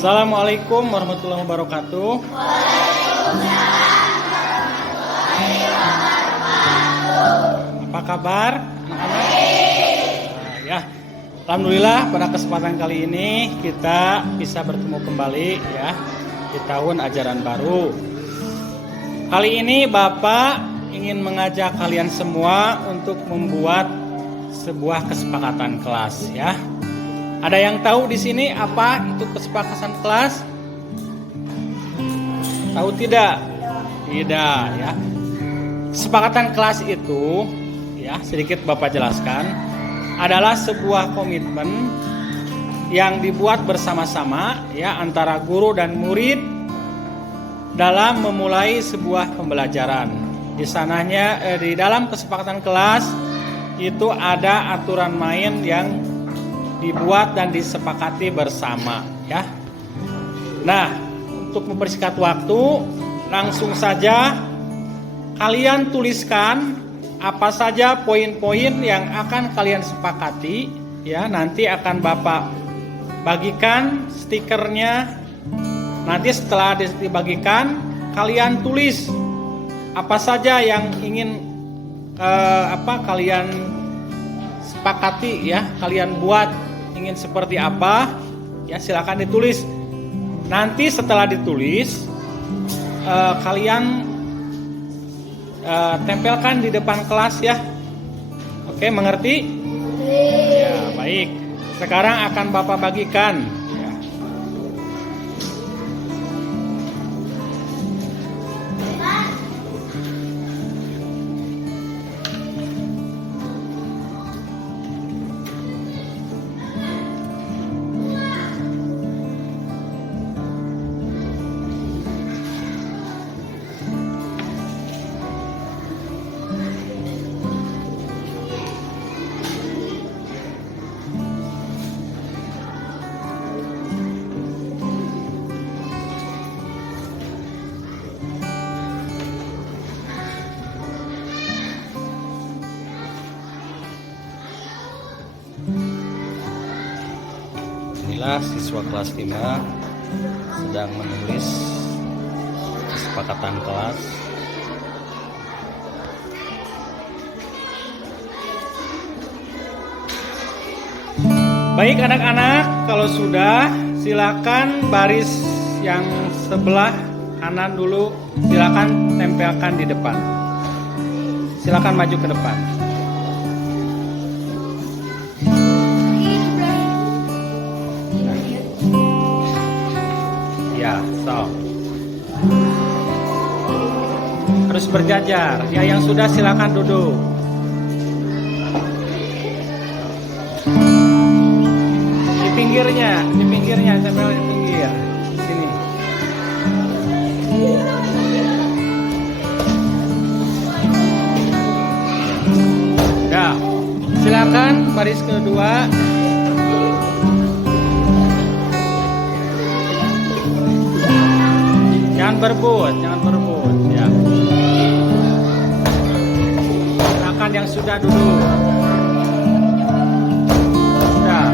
Assalamualaikum warahmatullahi wabarakatuh. Apa kabar anak-anak? Ya, alhamdulillah pada kesempatan kali ini kita bisa bertemu kembali ya di tahun ajaran baru. Kali ini Bapak ingin mengajak kalian semua untuk membuat sebuah kesepakatan kelas ya. Ada yang tahu di sini apa itu kesepakatan kelas? Tahu tidak? Tidak ya. Kesepakatan kelas itu ya, sedikit Bapak jelaskan, adalah sebuah komitmen yang dibuat bersama-sama ya antara guru dan murid dalam memulai sebuah pembelajaran. Di dalam kesepakatan kelas itu ada aturan main yang dibuat dan disepakati bersama ya. Nah, untuk mempersingkat waktu, langsung saja kalian tuliskan apa saja poin-poin yang akan kalian sepakati ya. Nanti akan Bapak bagikan stikernya. Nanti setelah dibagikan, kalian tulis apa saja yang ingin kalian sepakati ya, kalian buat ingin seperti apa ya, silakan ditulis. Nanti setelah ditulis kalian tempelkan di depan kelas ya. Oke, mengerti? Ya, baik. Sekarang akan Bapak bagikan ya. Inilah siswa kelas 5 sedang menulis kesepakatan kelas. Baik anak-anak, kalau sudah silakan baris yang sebelah kanan dulu, silakan tempelkan di depan. Silakan maju ke depan. Ya, so. Harus berjajar. Ya, yang sudah silakan duduk. Di pinggirnya, tempel di pinggir. Sini. Ya, silakan baris kedua. Jangan berebut ya. Silakan yang sudah duduk. Sudah.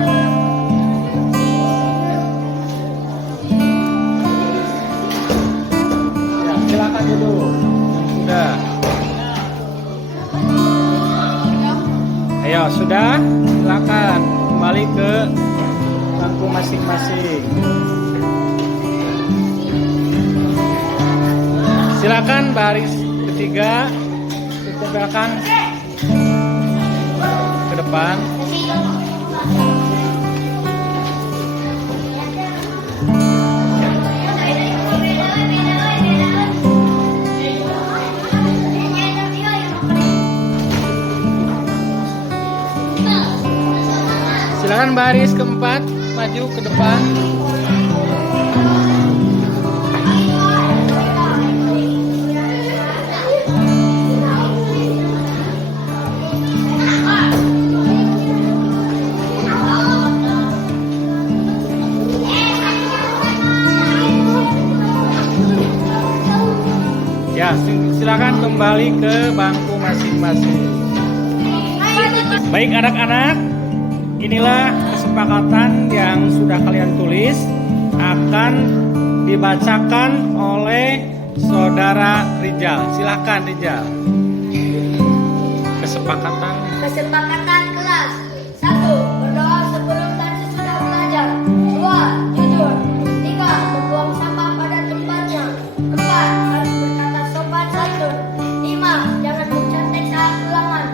Ya, silakan duduk. Sudah. Ayo, sudah. Silakan kembali ke bangku masing-masing. Silakan baris ketiga ditempelkan ke depan. Silakan baris keempat maju ke depan. Ya, silakan kembali ke bangku masing-masing. Baik anak-anak, inilah kesepakatan yang sudah kalian tulis. akan dibacakan oleh Saudara Rijal. Silahkan Rijal. Kesepakatan kelas. 1. Berdoa sebelum dan sesudah belajar. 2. Jujur. 3. Membuang sampah pada tempatnya. 4. Harus berkata sopan santun. 5. Jangan mencontek saat ulangan.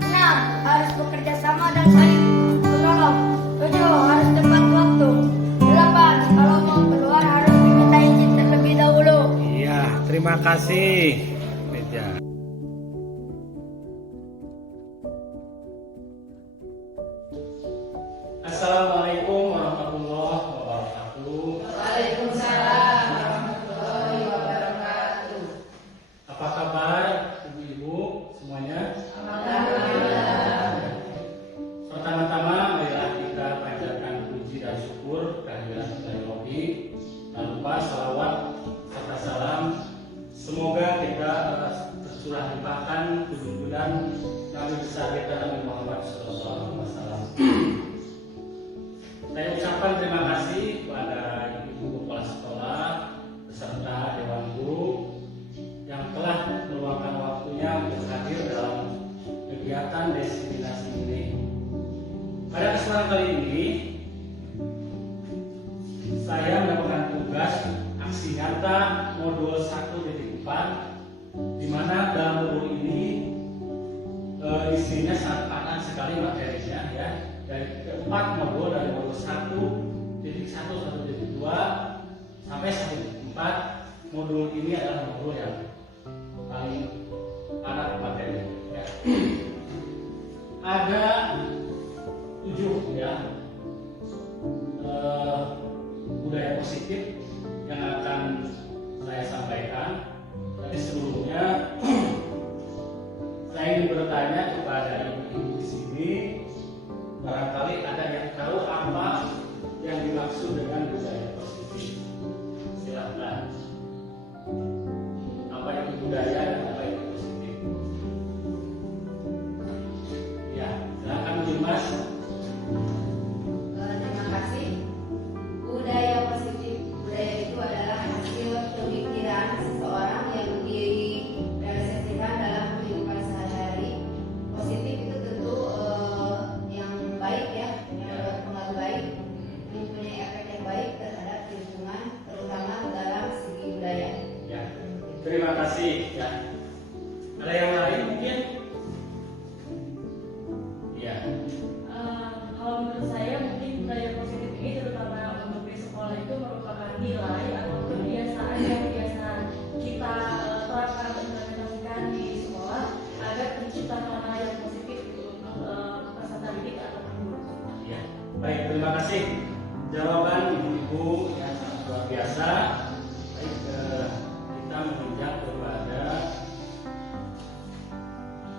6. Harus bekerja sama dan saling menolong. 7. Harus tepat waktu. 8. Kalau mau keluar harus diminta izin terlebih dahulu. Iya, terima kasih Rijal. Assalamualaikum warahmatullahi wabarakatuh. Waalaikumsalam warahmatullahi wabarakatuh. Apa kabar ibu-ibu semuanya? Alhamdulillah. Pertama-tama marilah kita panjatkan puji dan syukur kehadirat dari Robi. Tak lupa salawat serta salam. Semoga kita tercurah limpahkan junjungan Nabi besar kita Nabi Muhammad SAW. Saya ucapkan terima kasih kepada ibu kepala sekolah beserta dewan guru yang telah meluangkan waktunya untuk hadir dalam kegiatan destinasi ini. Pada kesempatan kali ini, saya mendapatkan tugas aksi nyata modul 1.4, di mana dalam modul ini isinya sangat padat sekali materinya ya. Dari keempat modul, dari modul 1.1, 1.2 sampai 1.4, modul ini adalah modul yang paling padat materi ya. Ada 7 ya budaya positif yang akan saya sampaikan. Tapi sebelumnya saya ingin bertanya kepada ibu-ibu di sini, barangkali ada yang tahu apa yang dimaksud dengan budaya positif. Silakan. Apa itu budaya dan apa itu positif? Ya, silakan Mas. Terima kasih. Budaya positif. Budaya itu adalah hasil pemikiran seseorang yang direalisasikan dalam kehidupan sehari-hari. Positif itu tentu yang baik ya, yang berpengaruh baik, mempunyai efek yang baik terhadap lingkungan, terutama dalam segi budaya. Ya, terima kasih ya. Ada yang lain mungkin? Ya. Kalau menurut saya mungkin budaya positif ini terutama untuk di sekolah itu merupakan nilai atau kebiasaan yang biasa kita terapkan dan implementasikan di sekolah agar tercipta hal-hal yang positif untuk peserta didik atau guru. Ya, baik, terima kasih. Jawaban ibu-ibu yang sangat luar biasa. Baik, kita menginjak kepada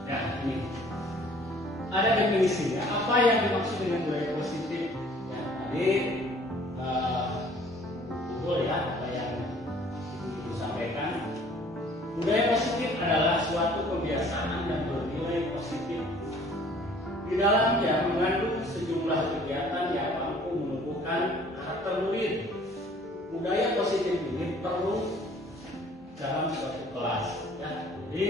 ya ini. Ada definisinya. Apa yang dimaksud dengan budaya positif? Ya, tadi betul ya apa yang ibu sampaikan. Budaya positif adalah suatu kebiasaan dan bernilai positif. Di dalamnya mengandung sejumlah kegiatan yang mampu menumbuhkan karakter murid. Budaya positif ini perlu dalam suatu kelas. Ya. Jadi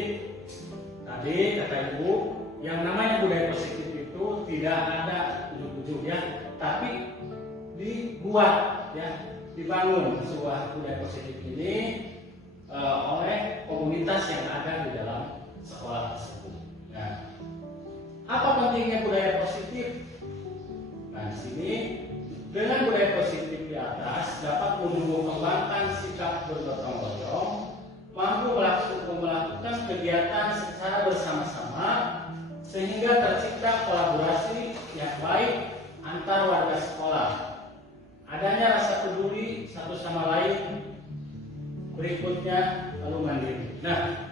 tadi kata ibu, yang namanya budaya positif itu tidak ada ujung-ujung ya, tapi dibuat ya, dibangun sebuah budaya positif ini oleh komunitas yang ada di dalam sekolah tersebut. Nah, apa pentingnya budaya positif? Nah, di sini dengan budaya positif di atas dapat menumbuh kembangkan sikap bergotong royong, mampu melakukan kegiatan secara bersama-sama sehingga tercipta kolaborasi yang baik antar warga sekolah. Adanya rasa peduli satu sama lain. Berikutnya lalu mandiri. Nah,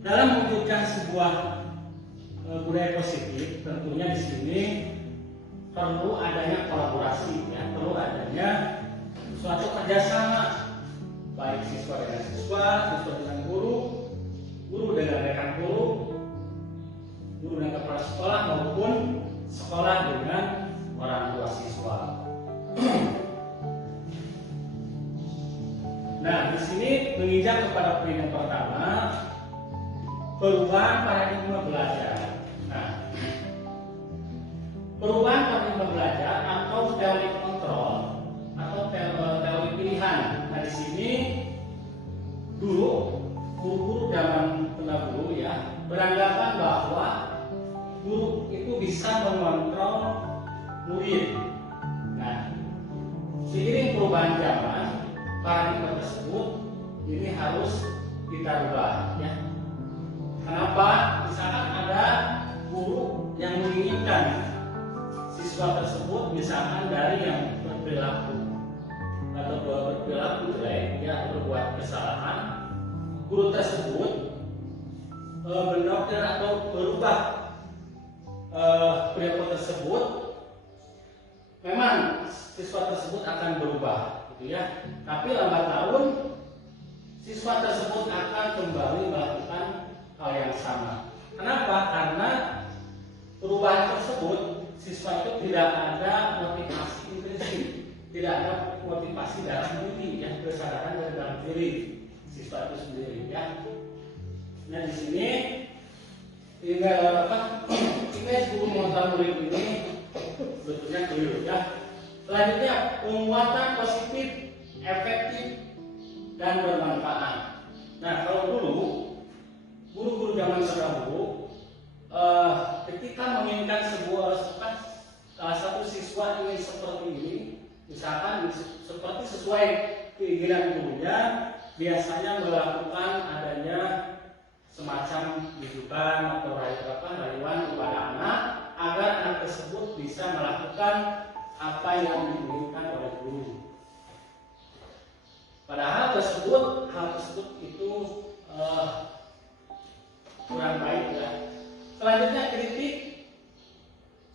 dalam mewujudkan sebuah budaya positif, tentunya di sini perlu adanya kolaborasi, ya, perlu adanya suatu kerjasama baik siswa dengan siswa, siswa dengan guru, guru dengan rekan guru, guru dengan kepala sekolah maupun sekolah dengan orang tua siswa. menginjak kepada poin yang pertama, perubahan paradigma belajar. Nah, perubahan paradigma belajar atau teori kontrol atau teori pilihan. Nah, di sini guru-guru zaman terdahulu ya beranggapan bahwa guru itu bisa mengontrol murid. Nah, seiring perubahan zaman, paradigma tersebut ini harus kita rubah ya. Kenapa? Misalkan ada guru yang menginginkan siswa tersebut misalkan dari yang berperilaku atau berperilaku jelek ya, berbuat kesalahan, guru tersebut mendoktrin atau berubah perilaku tersebut. Memang siswa tersebut akan berubah gitu ya, tapi lambat laun siswa tersebut akan kembali melakukan hal yang sama. Kenapa? Karena perubahan tersebut siswa itu tidak ada motivasi intrinsik, tidak ada motivasi dalam diri ya, kesadaran dari dalam diri siswa itu sendiri ya. Nah, di sini image guru mengontrol murid ini sebetulnya keliru ya. Selanjutnya, penguatan positif, efektif, dan bermanfaat. Nah, kalau dulu guru-guru zaman terdahulu ketika menginginkan salah satu siswa ingin seperti ini, misalkan seperti sesuai keinginan gurunya, biasanya melakukan adanya semacam bidukan atau rayuan kepada anak agar anak tersebut bisa melakukan apa yang diinginkan oleh guru. Padahal hal tersebut itu kurang baik ya. Selanjutnya, kritik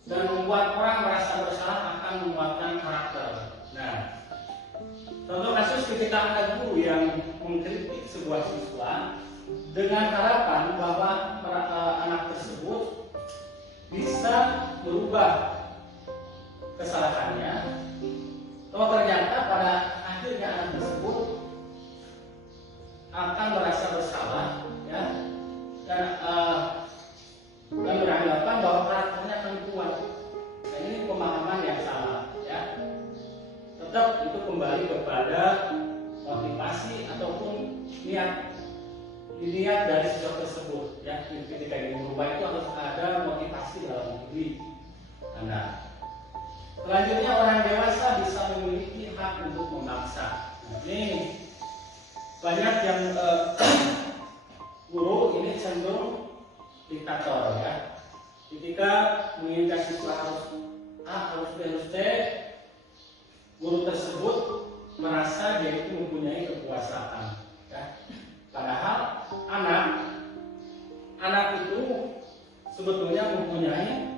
dan membuat orang merasa bersalah akan menguatkan karakter. Nah, contoh kasus ketika ada guru yang mengkritik sebuah siswa dengan harapan bahwa anak tersebut bisa berubah kesalahannya, kalau ternyata pada akhirnya anak tersebut akan merasa bersalah ya, dan beranggapan bahwa karakternya akan kuat. Nah, ini pemahaman yang salah ya. Tetap itu kembali kepada motivasi ataupun niat dari siswa tersebut ya. Ketika ingin berubah itu harus ada motivasi dalam diri. Nah, selanjutnya, orang dewasa bisa memiliki hak untuk memaksa. Nah, ini banyak yang guru ini cenderung diktator ya. Ketika menginginkan siswa harus A, harus B, harus C, guru tersebut merasa dia itu mempunyai kekuasaan ya. Padahal anak itu sebetulnya mempunyai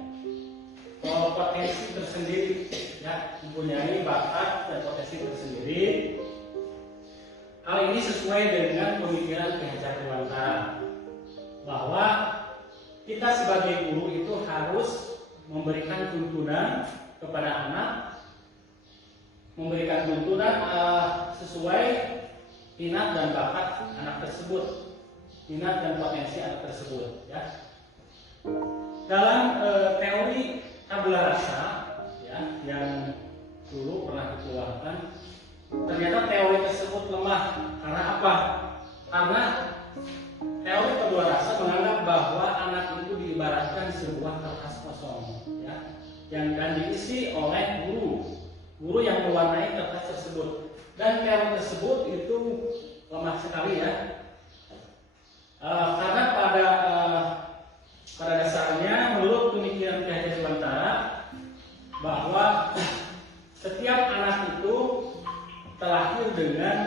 potensi tersendiri ya, mempunyai bakat dan potensi tersendiri. Hal ini sesuai dengan pemikiran Ki Hajar Dewantara bahwa kita sebagai guru itu harus memberikan tuntunan kepada anak, memberikan tuntunan sesuai minat dan bakat anak tersebut, minat dan potensi anak tersebut ya. Dalam teori tabula rasa ya, yang dulu pernah dikeluarkan, ternyata teori tersebut lemah. Karena apa? Karena teori tabula rasa menganggap bahwa anak itu diibaratkan sebuah kertas kosong ya, yang diisi oleh guru yang mewarnai kertas tersebut. Dan teori tersebut itu lemah sekali ya, karena pada dasarnya menurut pemikiran Ki Hajar Dewantara bahwa setiap anak itu terlahir dengan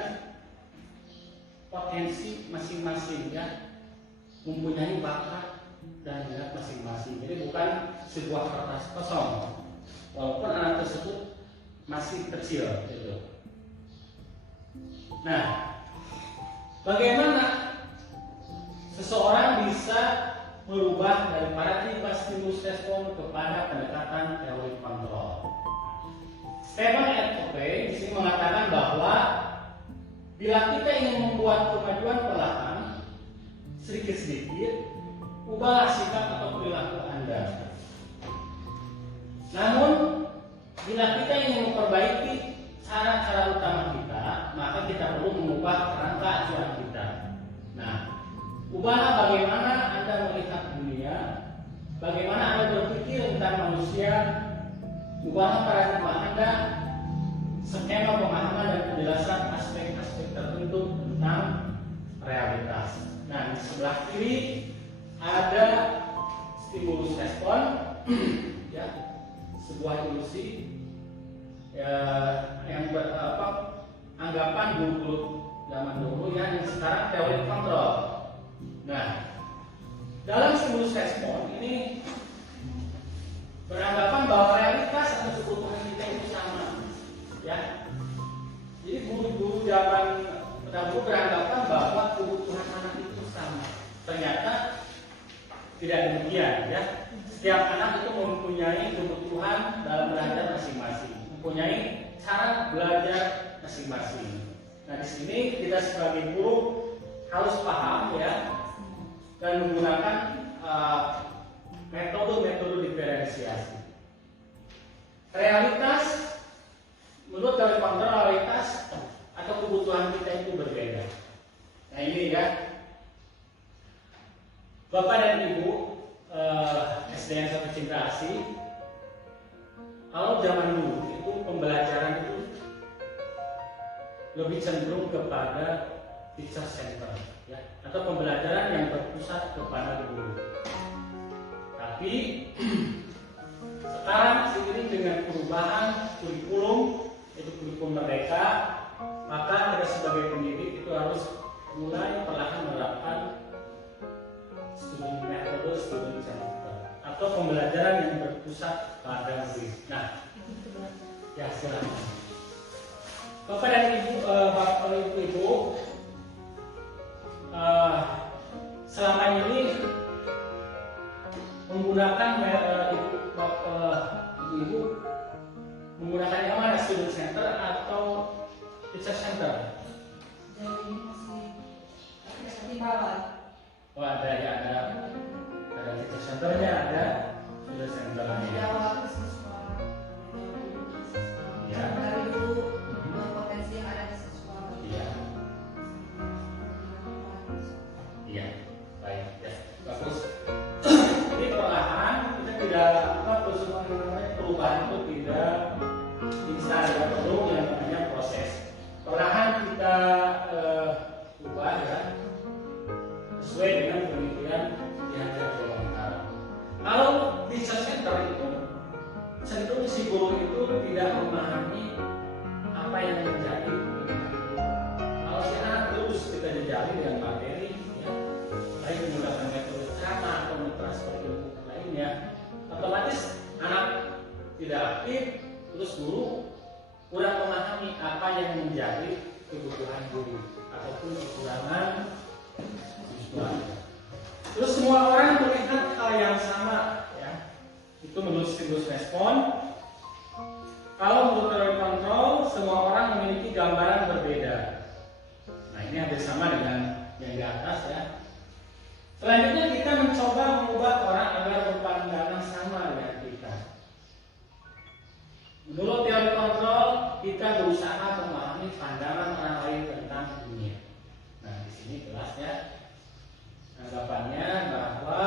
potensi masing-masing ya, mempunyai bakat dan minat masing-masing. Jadi bukan sebuah kertas kosong, walaupun anak tersebut masih kecil gitu. Nah, bagaimana seseorang bisa merubah dari paradigma stimulus respon kepada pendekatan teori kontrol? Stephen et al. Di sini mengatakan bahwa Bila kita ingin membuat kemajuan perlahan, sedikit-sedikit, ubahlah sikap atau perilaku Anda. Namun, bila kita ingin memperbaiki cara-cara utama kita, maka kita perlu mengubah kerangka acuan kita. Nah, ubahlah bagaimana Anda melihat dunia, bagaimana Anda berpikir tentang manusia, ubahlah paradigma Anda, skema pemahaman dan penjelasan aspek-aspek tertentu tentang realitas. Nah, di sebelah kiri ada stimulus respon, ya, sebuah ilusi yang anggapan guru zaman dulu ya, yang sekarang teori kontrol. Nah, dalam stimulus respon ini beranggapan bahwa realitas atau kebutuhan kita itu sama, ya. Jadi guru-guru zaman dahulu beranggapan bahwa kebutuhan anak itu sama. Ternyata tidak demikian, ya. Setiap anak itu mempunyai kebutuhan dalam belajar masing-masing, mempunyai cara belajar masing-masing. Nah, di sini kita sebagai guru harus paham, ya, dan menggunakan metode-metode diferensiasi. Realitas, menurut teori kontrol, realitas atau kebutuhan kita itu berbeda. Nah, ini ya, Bapak dan Ibu SDN 1 Cinta Asih, kalau zaman dulu itu pembelajaran itu lebih cenderung kepada teacher center, ya, atau pembelajaran yang berpusat kepada guru. Tapi sekarang seiring dengan perubahan kurikulum, yaitu kurikulum merdeka, maka kita sebagai pendidik itu harus mulai perlahan menerapkan metode studi center atau pembelajaran yang berpusat pada guru. Nah, ya silakan. Bapak dan Ibu, selama ini menggunakan Ibu menggunakan yang mana, student center atau teacher center? Jadi masih di bawah. Oh, ada teacher centernya, ada student centernya. Jawab siswa. Ya. Dari dulu potensi yang ada di siswa. Iya. Iya, baik, ya, bagus. Jadi perlahan kita tidak perubahan itu tidak instan, tidak perlu yang namanya proses. Perlahan kita ubah, ya, sesuai dengan pemikiran di hajar golongan. Kalau teacher center itu cenderung si guru itu tidak memahami apa yang menjadi. Kalau si anak terus kita jejali dengan materi, ya, baik menggunakan metode cerama atau mentransfer ilmu lainnya, otomatis anak tidak aktif, terus guru kurang memahami apa yang menjadi kebutuhan guru ataupun kekurangan siswa. Terus semua orang melihat hal yang sama, ya. Itu menurut stimulus respon. Kalau menurut teori kontrol, semua orang memiliki gambaran berbeda. Nah, ini hampir sama dengan yang di atas, ya. Selanjutnya kita mencoba mengubah orang agar berpandangan sama dengan kita. Menurut teori kontrol, kita berusaha memahami pandangan orang lain tentang dunia. Nah, di sini jelas, ya, anggapannya bahwa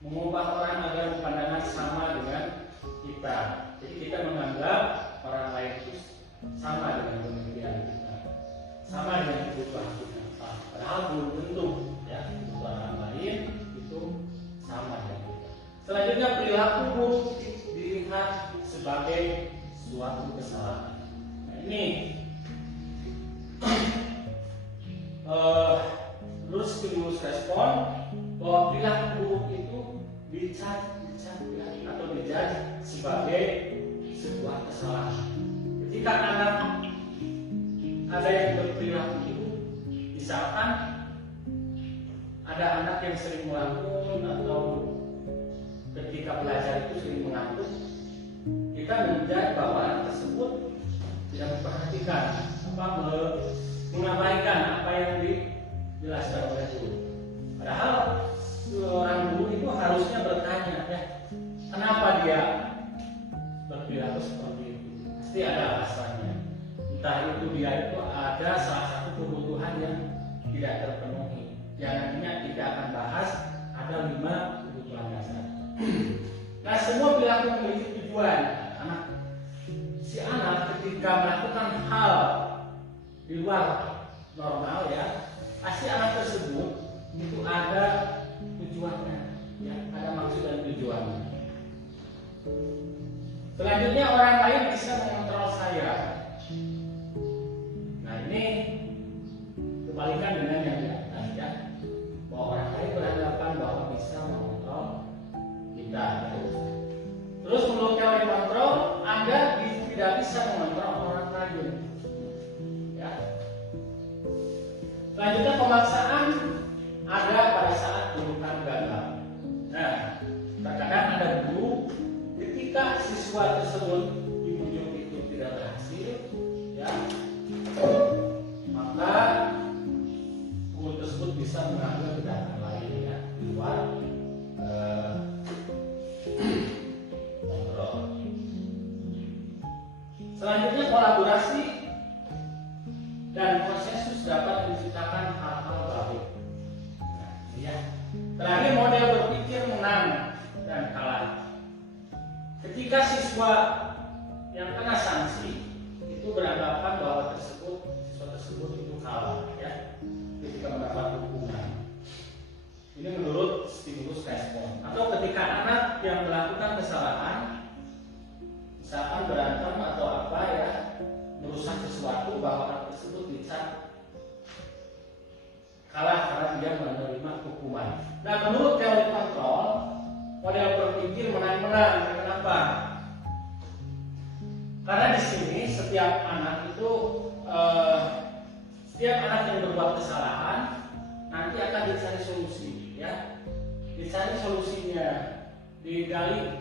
mengubah orang agar berpandangan sama dengan kita. Jadi kita menganggap orang lain itu sama dengan pemikiran kita, sama dengan kebutuhan kita. Padahal belum tentu, ya, kebutuhan orang lain itu sama dengan kita. Selanjutnya, perilaku buruk dilihat sebagai suatu kesalahan. Nah, ini terus stimulus respon bahwa perilaku buruk itu dicap atau dijudge sebagai sebuah kesalahan. Ketika anak ada yang berperilaku itu, misalkan ada anak yang sering melamun atau ketika belajar itu sering mengantuk, kita menjudge bahwa anak tersebut tidak memperhatikan mengabaikan apa yang dijelaskan oleh guru. Padahal seorang guru itu harusnya bertanya, ya, kenapa dia berperilaku seperti itu? Pasti ada alasannya. Entah itu dia itu ada salah satu kebutuhan yang tidak terpenuhi. Yang nantinya tidak akan bahas ada 5 kebutuhan dasar. Nah, semua perilaku memiliki tujuan. Si anak ketika melakukan hal di luar normal, ya, pasti anak tersebut itu ada tujuannya, ya, ada maksud dan tujuannya. Selanjutnya, orang lain bisa mengontrol saya. Nah, ini kebalikan dengan yang di atas, ya, bahwa orang lain beranggapan bahwa bisa mengontrol kita. Terus menurut teori kontrol, Anda tidak bisa mengontrol orang lain. Ya. Selanjutnya, pemaksaan ada pada saat urutan gagal. Nah, terkadang ada guru ketika siswa tersebut dibujuk itu tidak berhasil, ya, maka guru tersebut bisa mengambil tindakan lain, ya, di luar kontrol. Selanjutnya, kolaborasi dan konsensus dapat menciptakan hal-hal baru. Nah, ya. Terakhir, model berpikir menang dan kalah. Ketika siswa yang kena sanksi itu beranggapan bahwa siswa tersebut itu kalah, ya, ketika mendapat hukuman. Ini menurut stimulus respon. Atau ketika anak yang melakukan kesalahan, misalkan berantem atau apa, ya, merusak sesuatu, bahwa anak tersebut dicap kalah karena dia menerima hukuman. Nah, menurut teori kontrol, model berpikir menang-menang. Kenapa? Karena di sini setiap anak itu, setiap anak yang berbuat kesalahan nanti akan dicari solusi, ya, dicari solusinya, digali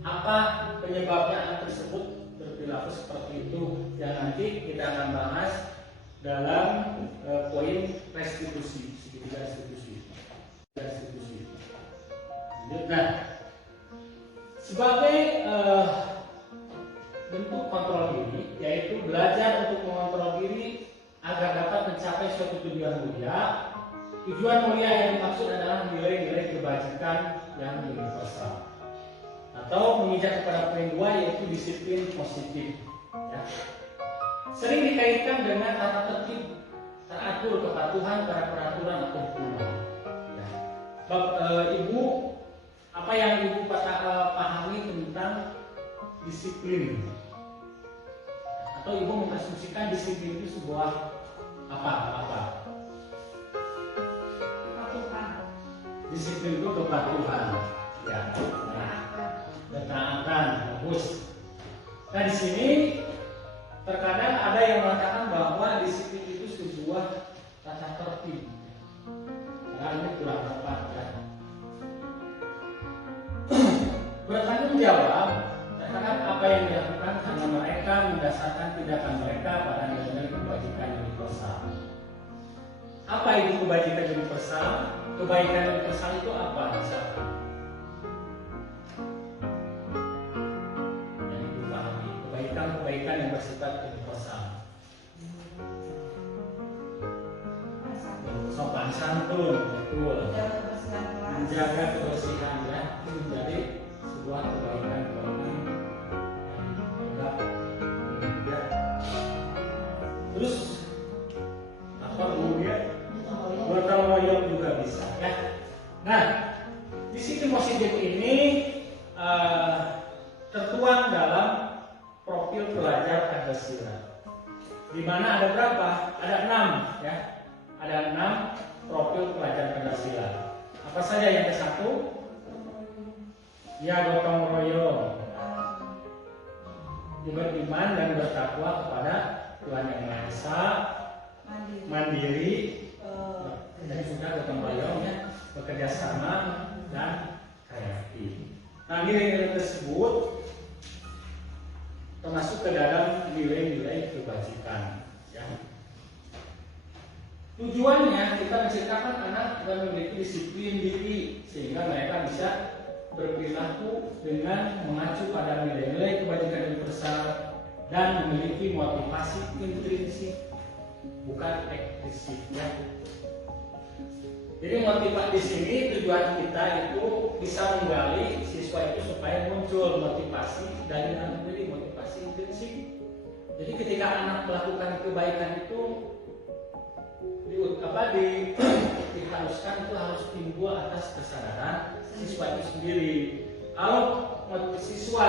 apa penyebabnya anak tersebut berperilaku seperti itu, yang nanti kita akan bahas dalam poin restitusi, segitiga restitusi. Nah, sebagai bentuk kontrol diri, yaitu belajar untuk mengontrol diri agar dapat mencapai suatu tujuan mulia. Tujuan mulia yang dimaksud adalah nilai-nilai kebajikan yang universal. Atau menginjak kepada poin 2, yaitu disiplin positif, ya. Sering dikaitkan dengan tata tertib, teratur, kepatuhan pada peraturan atau hukuman, ya. Ibu, apa yang ibu pahami tentang disiplin? Atau ibu mengasumsikan disiplin itu sebuah apa? Disiplin itu kepatuhan, ya. Ketaatan, bagus. Nah, di sini terkadang ada yang mengatakan bahwa disiplin itu sebuah tata tertib. Nah, ini kurang tepat, ya. Bertanggung jawab terhadap apa yang dilakukan karena mereka mendasarkan tindakan mereka pada nilai-nilai kebajikan universal. Apa itu kebajikan universal? Kebaikan universal itu apa? Misalkan yang ibu pahami, kebaikan yang bersifat universal. Sopan santun, betul. Menjaga kebersihan, ya, itu menjadi sebuah kebaikan yang enggak. Terus apa kemudian? Gotong royong juga bisa, ya. Nah, disiplin positif ini tertuang dalam profil pelajar Pancasila. Di mana ada berapa? Ada 6, ya. Ada 6 profil pelajar Pancasila. Apa saja yang ke-1? Ya, gotong royong. Beriman dan bertakwa kepada Tuhan Yang Maha Esa, mandiri, dan sudah gotong royong, ya, bekerja sama dan kreatif. Nah, nilai-nilai tersebut termasuk ke dalam nilai-nilai kebajikan, ya. Ya. Tujuannya kita menciptakan anak dan memiliki disiplin diri sehingga mereka bisa berperilaku dengan mengacu pada nilai-nilai kebajikan universal dan memiliki motivasi intrinsik bukan eksplisit ya. Jadi motivasi di sini tujuan kita itu bisa menggali siswa itu supaya muncul motivasi dari dalam diri, motivasi intrinsik. Jadi ketika anak melakukan kebaikan itu dihaluskan itu harus timbul atas kesadaran siswa itu sendiri. Kalau siswa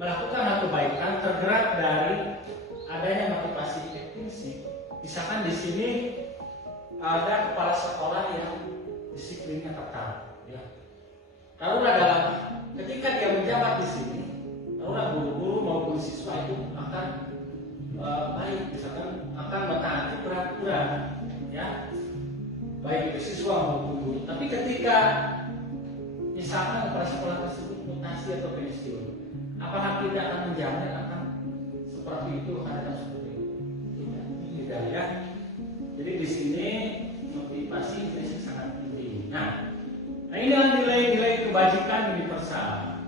melakukan hal kebaikan tergerak dari adanya motivasi intrinsik, misalkan di sini ada kepala sekolah yang disiplinnya ketat, ya. Taruhlah dalam ketika dia menjabat di sini, taruhlah guru-guru maupun siswa itu akan baik, misalkan akan mentaati peraturan, ya, baik itu siswa maupun guru. Tapi ketika misalkan kepala sekolah tersebut mutasi atau pensiun, apakah tidak akan menjamin akan seperti itu, hal seperti itu? Tidak, ya. Jadi di sini motivasi intrinsik sangat penting. Nah inilah nilai-nilai kebajikan universal.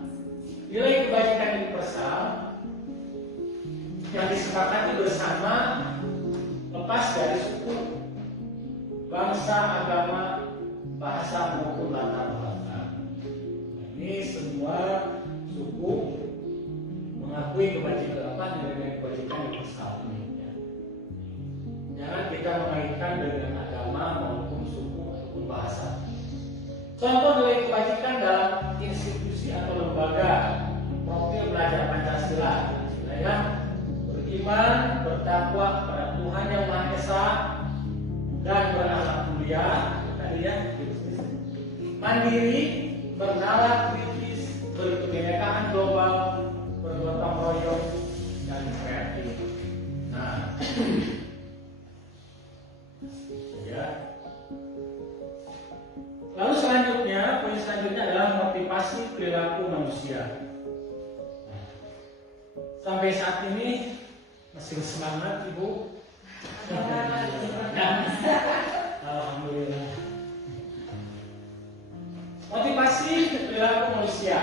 Nilai kebajikan universal yang disepakati bersama lepas dari suku, bangsa, agama, bahasa maupun latar belakang. Ini semua suku mengakui kebajikan nilai-nilai kebajikan universal ini. Jangan kita mengaitkan dengan agama maupun suku ataupun bahasa. Contoh nilai kebajikan dalam institusi atau lembaga profil belajar Pancasila, ya, beriman, bertakwa kepada Tuhan Yang Maha Esa dan berakhlak mulia, tadi ya, mandiri, bernalar kritis, berkebinekaan global, bergotong royong dan kreatif. Nah, ya. Lalu selanjutnya, poin selanjutnya adalah motivasi perilaku manusia. Sampai saat ini masih semangat Ibu? Alhamdulillah. Motivasi perilaku manusia.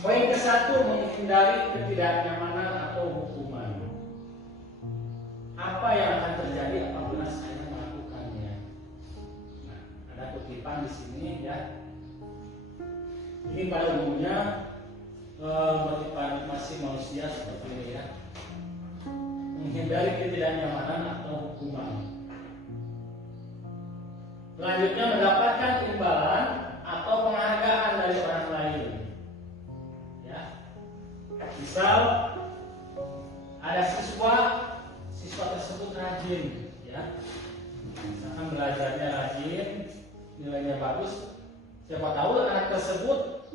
Poin ke-1, menghindari ketidaknyamanan atau hukuman. Apa yang akan terjadi apabila saya melakukannya? Nah, ada kutipan di sini ya. Ini pada umumnya motivasi manusia seperti ini ya. Menghindari ketidaknyamanan atau hukuman. Selanjutnya mendapatkan imbalan atau penghargaan dari orang lain. Ya. Misal ada siswa tersebut rajin, ya, misalkan belajarnya rajin, nilainya bagus, siapa tahu anak tersebut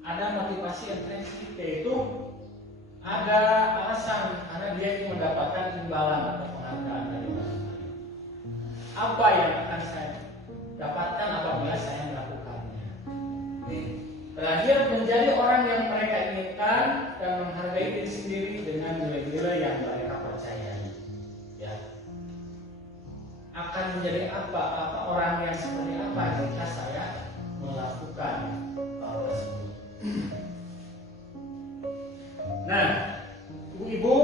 ada motivasi intrinsik, yaitu ada alasan karena dia ingin mendapatkan imbalan atau penghargaan dari orang lain. Apa yang akan saya dapatkan apabila saya melakukannya? Terakhir, menjadi orang yang mereka inginkan dan menghargai diri sendiri dengan nilai-nilai yang mereka percayai. Ya. Akan menjadi apa orang yang seperti apa jika saya melakukan hal tersebut. Nah, ibu-ibu,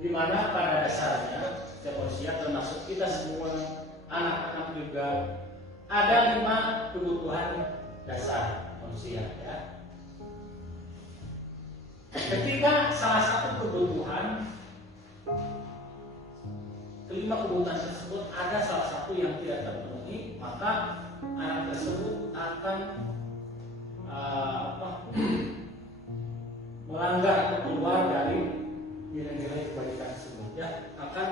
di mana pada dasarnya setiap manusia termasuk kita semua, anak-anak juga, ada 5 kebutuhan dasar manusia. Ya. Ketika salah satu kebutuhan, kelima kebutuhan tersebut ada salah satu yang tidak terpenuhi, maka anak tersebut akan melanggar atau keluar dari nilai-nilai kebajikan tersebut, ya, akan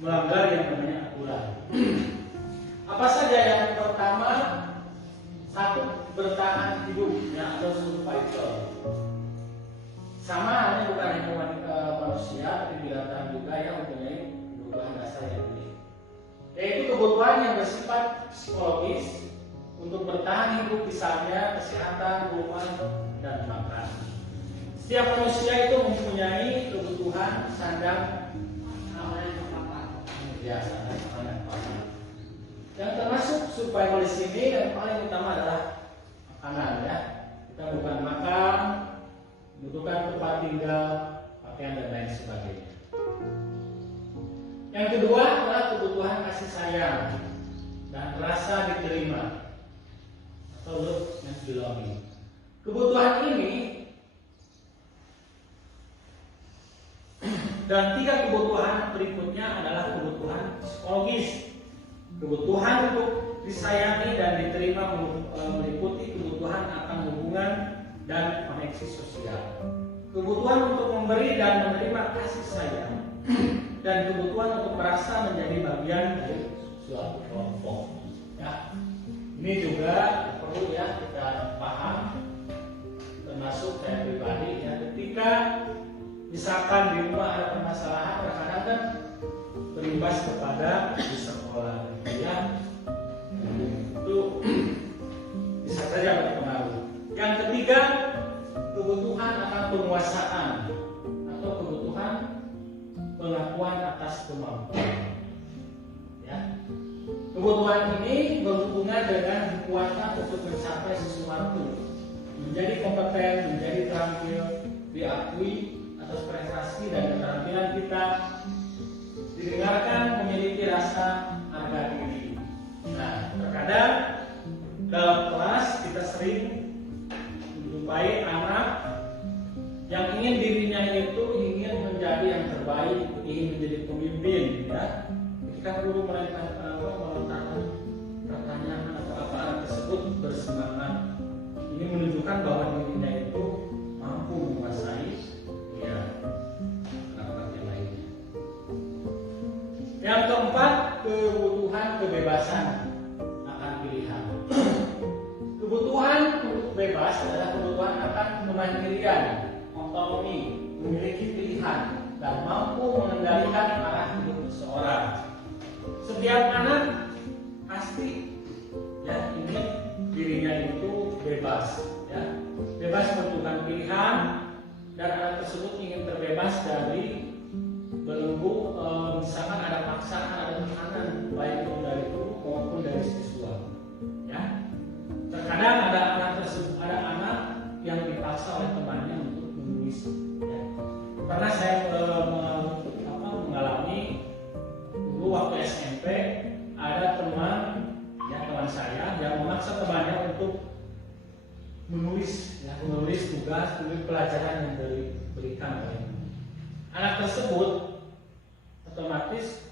melanggar yang namanya aturan. Apa saja? Yang pertama, 1, bertahan hidup, ya, atau survival. Sama halnya bukan hanya manusia, tapi binatang juga ya mempunyai kebutuhan dasar yang ini, yaitu kebutuhan yang bersifat psikologis untuk bertahan hidup, misalnya kesehatan, rumah, dan makan. Setiap manusia itu mempunyai kebutuhan sandang aman dan papan. Ya, sandang aman dan papan. Yang termasuk survival di sini yang paling utama adalah makanan ya. Kita bukan makan, membutuhkan tempat tinggal, pakaian dan lain sebagainya. Yang kedua adalah kebutuhan kasih sayang dan rasa diterima atau love and belonging. Kebutuhan ini dan tiga kebutuhan berikutnya adalah kebutuhan psikologis. Kebutuhan untuk disayangi dan diterima meliputi kebutuhan akan hubungan dan koneksi sosial. Kebutuhan untuk memberi dan menerima kasih sayang dan kebutuhan untuk merasa menjadi bagian dari suatu kelompok. Ya, ini juga perlu ya kita paham, termasuk saya pribadi ya. Ketika misalkan di rumah ada permasalahan, terkadang kan berimbas kepada di sekolah, ya itu bisa saja berpengaruh. Yang ketiga, kebutuhan akan penguasaan atau kebutuhan pengakuan atas kemampuan. Ya. Kebutuhan ini berhubungan dengan kekuatan untuk mencapai sesuatu, menjadi kompeten, menjadi terampil, diakui atas prestasi dan keterampilan kita, didengarkan, memiliki rasa harga diri. Nah, terkadang dalam kelas kita sering menjumpai anak yang ingin dirinya itu ingin menjadi yang terbaik, ingin menjadi pemimpin. Ya, ketika guru melontarkan pertanyaan atau apa anak tersebut bersemangat, ini menunjukkan bahwa dirinya itu mampu menguasai ya anak-anak yang lainnya. Yang keempat, kebutuhan kebebasan akan pilihan. Kebutuhan untuk bebas adalah kebutuhan akan kemandirian, otonomi, memiliki pilihan dan mampu mengendalikan arah hidup seseorang. Setiap anak pasti ya ingin dirinya itu bebas, ya bebas menentukan pilihan, dan anak tersebut ingin terbebas dari belenggu misalkan ada paksaan, ada tekanan baik itu dari guru maupun dari siswa. Ya, terkadang ada anak yang dipaksa oleh temannya untuk menulis. Ya. Pernah saya mengalami dulu waktu SMP, ada teman saya yang memaksa temannya untuk menulis tugas, menulis pelajaran yang diberikan oleh anak tersebut. Otomatis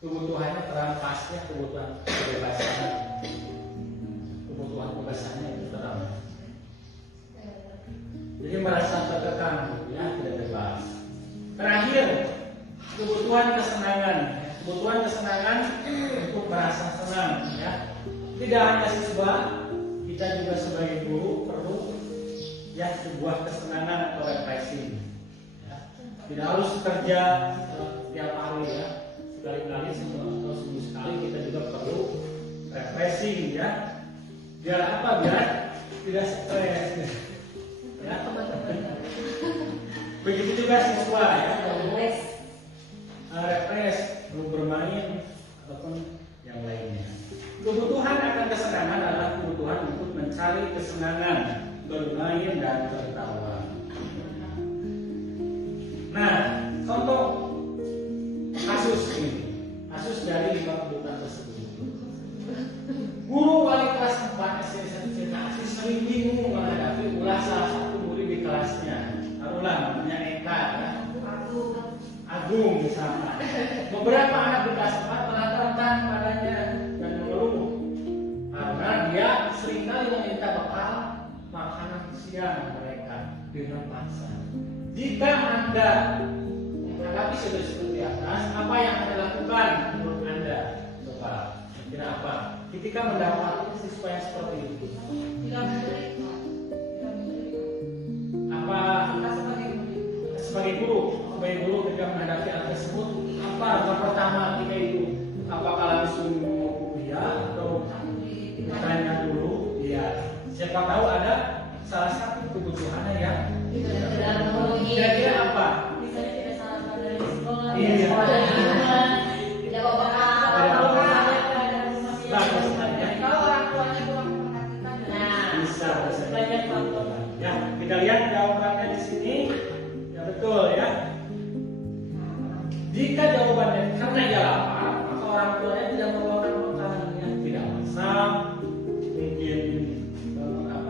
kebutuhannya terampasnya, kebutuhan kebebasannya itu terampas. Jadi merasa tertekan, ya tidak bebas. Terakhir, kebutuhan kesenangan untuk merasa senang, ya. Tidak hanya siswa, kita juga sebagai guru perlu ya sebuah kesenangan atau refreshing. Ya. Tidak harus kerja tiap hari ya, sekali-kali atau seminggu sekali kita juga perlu refreshing ya. Biar apa? Biar tidak stres. Ya. Begitu juga siswa ya, refresh, bermain ataupun yang lainnya. Kebutuhan akan kesenangan adalah kebutuhan untuk mencari kesenangan, bermain dan tertawa. Nah, contoh kasus dari 5 kebutuhan tersebut. Guru wali kelas 4 SD Satu sering bingung menghadapi ulah salah satu murid di kelasnya. Taruhlah namanya Eka ya. Agung misalnya. Beberapa anak di kelas 4 melantarkan padanya dan mengeluh karena dia seringkali meminta bekal makanan siang mereka dengan paksa. Jika Anda menghadapi seperti di atas, apa yang Anda lakukan menurut Anda? Coba kira apa? Ketika mendapati siswa yang seperti itu, Tidak menerima. apa sebagai guru ketika menghadapi hal tersebut, apa yang pertama ketika itu? Apakah langsung dia atau bertanya dulu? Siapa tahu ada salah satu kebutuhannya yang tidak Iya. Tidak bakal. Kalau misalnya keadaan rumah dia Bagus, kurang ya. kalau orang tuanya kurang memperhatikan, Bisa. banyak faktor. Ya, kita lihat jawabannya di sini. Ya betul ya. Jika jawabannya karena ia lapar, maka orang tuanya tidak membawakan makanannya, tidak masak, mungkin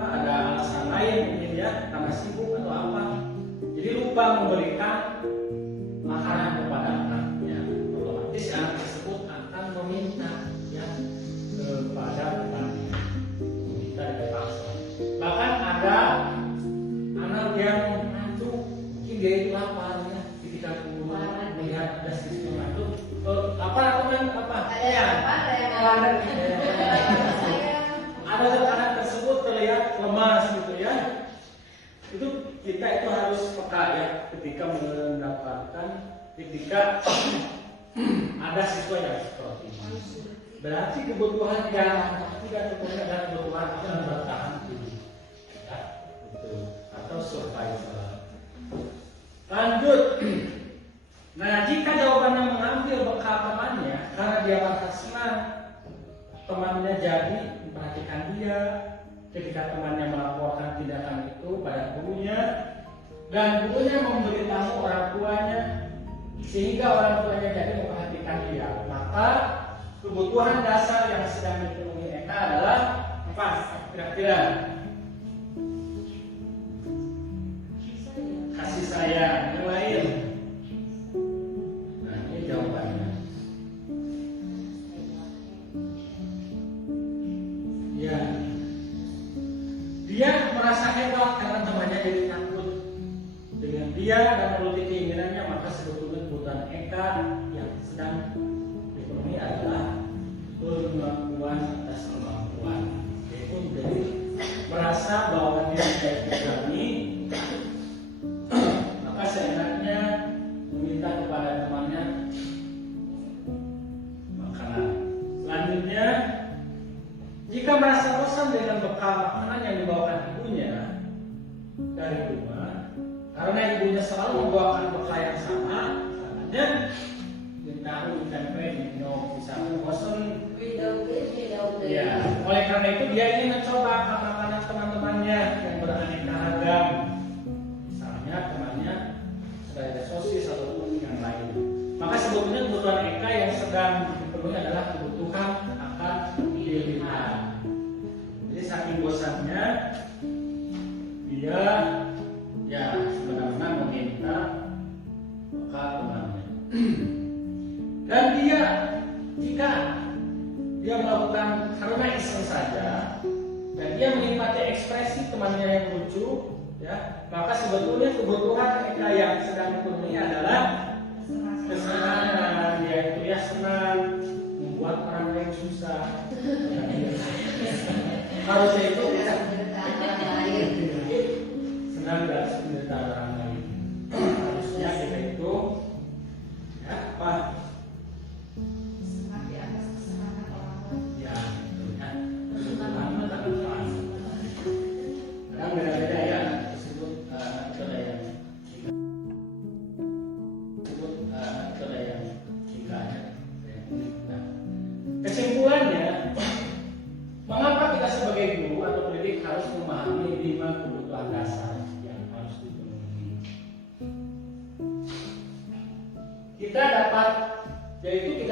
ada alasan lain mungkin ya, karena sibuk atau apa. Jadi lupa memberikan makanan kepada anaknya. Otomatis anak tersebut akan meminta ya kepada temannya, meminta dipaksa. Bahkan ada anak yang ngantuk, mungkin dia itu lapar ya, ketika keluar melihat ada siswa ngantuk, apa teman apa? Ya. Ada anak tersebut terlihat lemas gitu ya. Itu kita itu harus peka ya ketika mendapatkan ketika ada siswa yang seperti ini. Berarti kebutuhan yang tidak terpenuhi adalah kebutuhan yang bertahan hidup. Ya, itu atau survival. Lanjut. Nah, jika jawabannya mengambil bekal temannya karena dia merasa senang, temannya jadi memperhatikan dia, ketika temannya melaporkan tindakan itu pada gurunya dan gurunya memberitahu orang tuanya sehingga orang tuanya jadi memperhatikan dia, maka kebutuhan dasar yang sedang dipenuhi Eka adalah apa? Kira-kira kasih sayang. Yang lain. Nah, ini jawabannya. Ya. Dia merasa hebat karena temannya jadi takut dengan dia dan menuruti keinginannya, maka sebetulnya kebutuhan Eka yang sedang dipenuhi adalah pengakuan atas kemampuan. Dia pun jadi merasa bahwa dia tidak berani, maka seenaknya meminta kepada temannya makanan. Selanjutnya, jika merasa bosan dengan bekal makanan yang dibawakan ibunya dari rumah, karena ibunya selalu membawakan bekal yang sama, misalnya tahu tempe, minum, misalnya bosan. Ya, oleh karena itu dia ingin mencoba makanan teman-temannya yang beraneka ragam. Misalnya temannya sudah ada sosis ataupun yang lain. Maka sebetulnya kebutuhan Eka yang sedang dipenuhi adalah kebutuhan akan pilihan. Jadi saking bosannya dia ya benar-benar meminta bekal temannya. Dan dia jika dia melakukan karena iseng saja dan dia menikmati ekspresi temannya yang lucu, ya, maka sebetulnya kebutuhan Eka yang sedang dipenuhi adalah kesenangan. Dia itu ya senang membuat orang lain susah. Harusnya itu senang dan penderitaan orang lain. Harusnya kita itu ya apa? Ya, itu kan. Kadang beda-beda ya. Disebut itu ada yang tingkahnya. Kesimpulannya, mengapa kita sebagai guru atau pendidik harus memahami 5 kebutuhan dasar yang harus dipenuhi? Kita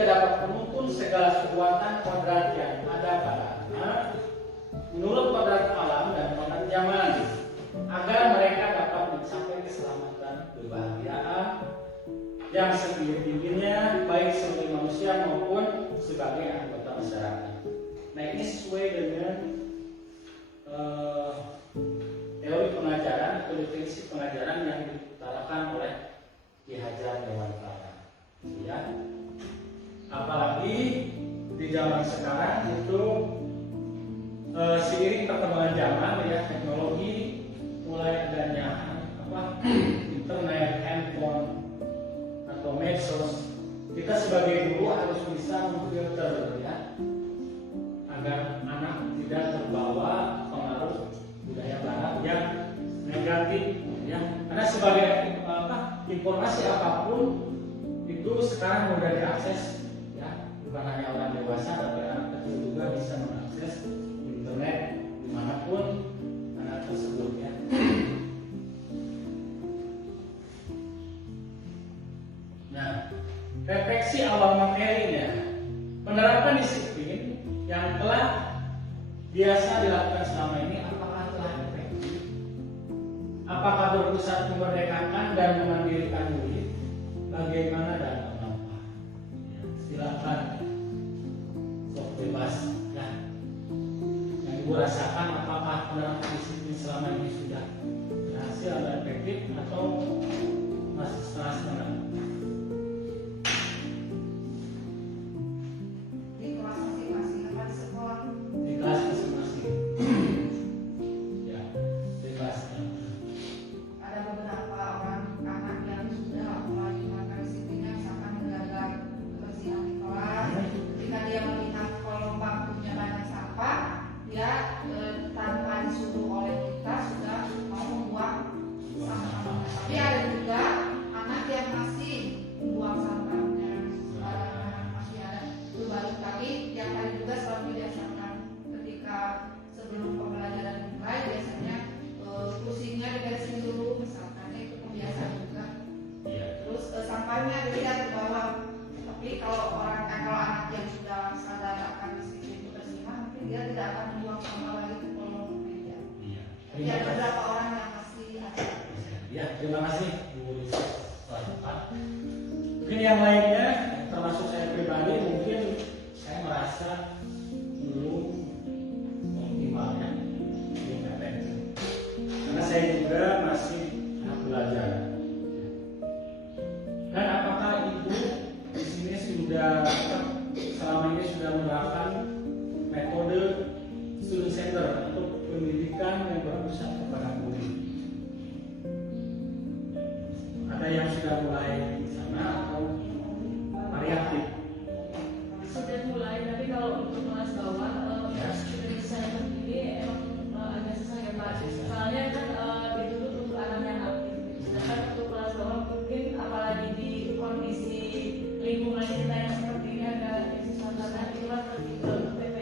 dapat menuntun segala kekuatan kodrat yang ada pada anak menurut kodrat alam dan kodrat zaman agar mereka dapat mencapai keselamatan kebahagiaan yang setinggi-tingginya baik sebagai manusia maupun sebagai anggota masyarakat. Nah, ini sesuai dengan teori pengajaran atau prinsip pengajaran yang diutarakan oleh Ki Hajar Dewantara. Ya, apalagi di zaman sekarang itu seiring perkembangan zaman ya, teknologi mulai adanya internet, handphone atau medsos, kita sebagai guru harus bisa memfilter ya agar anak tidak terbawa pengaruh budaya barat yang negatif ya, karena sebagai informasi apapun itu guru sekarang mudah diakses, ya, bukan hanya orang dewasa tapi anak kecil juga bisa mengakses internet dimanapun anak tersebut, ya. Nah, refleksi awal materinya, penerapan disiplin yang telah biasa dilakukan selama ini apakah telah efektif? Apakah berpusat memerdekakan dan memandirikan murid? Bagaimana dan mengapa? Ya, silakan, sok bebas, ya. Yang ibu rasakan apakah penerapan disiplin selama ini sudah berhasil atau efektif atau masih setengah-setengah? Di kelas masing-masing apa di sekolah? Di kelas masing-masing. Ya, bebas, ya. Ada beberapa orang anak yang sudah mulai melakukan disiplinnya, misalkan menjaga kebersihan di kelas. Ketika dia melihat kolom bangkunya banyak sampah, dia tanpa disuruh oleh kita sudah mau membuang sampahnya. Tapi ada juga anak yang masih membuang sampahnya sembarangan, masih ada itu baru. Tapi yang tadi juga selalu dibiasakan ketika sebelum pembelajaran dimulai biasanya kursinya diberesin dulu, misalkan itu kebiasaan juga. Iya. Terus sampahnya tidak ke bawah. Tapi kalau anak yang sudah sadar akan disiplin kebersihan, mungkin dia tidak akan membuang sampah lagi ke kolom meja. Iya. Tapi ada beberapa orang yang masih ada. Ya, terima kasih Bu Lisa. Mungkin yang lainnya, termasuk saya pribadi, mungkin saya merasa belum optimal, ya, belum efektif. Karena saya juga masih belajar. Dan apakah ibu di sini sudah selama ini sudah menerapkan metode student center atau pendidikan yang berpusat kepada murid? Ada yang sudah mulai di sana atau variatif? Sudah mulai, tapi kalau untuk kelas bawah Ya. dari saya sendiri emang agak susah ya Pak. Soalnya kan dituntut untuk anak yang aktif. Sedangkan untuk kelas bawah mungkin apalagi di kondisi lingkungan kita yang seperti ini agak susah karena itulah PP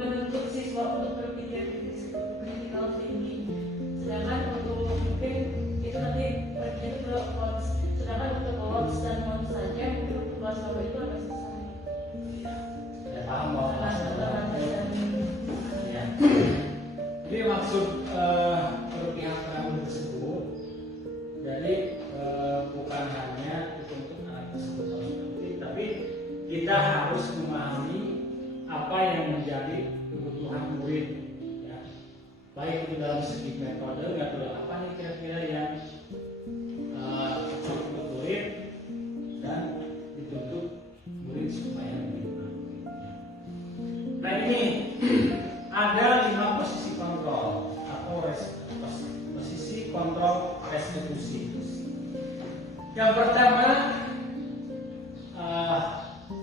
menuntut siswa untuk berpikir critical thinking. Sedangkan untuk mungkin itu nanti perginya ke quotes. Sedangkan untuk quotes dan quotes saja mungkin untuk kelas bawah itu agak susah. Saya paham bahwa Masalah dan ya. Jadi maksud berpihak pada murid tersebut, jadi bukan hanya untuk anak tersebut harus ngerti, tapi kita harus memahami apa yang menjadi kebutuhan murid, ya. Baik itu dalam segi metode apa nih kira-kira yang cocok untuk murid dan dituntut murid supaya mengikuti. Nah, ini ada 5 posisi kontrol atau posisi kontrol restitusi. Yang pertama,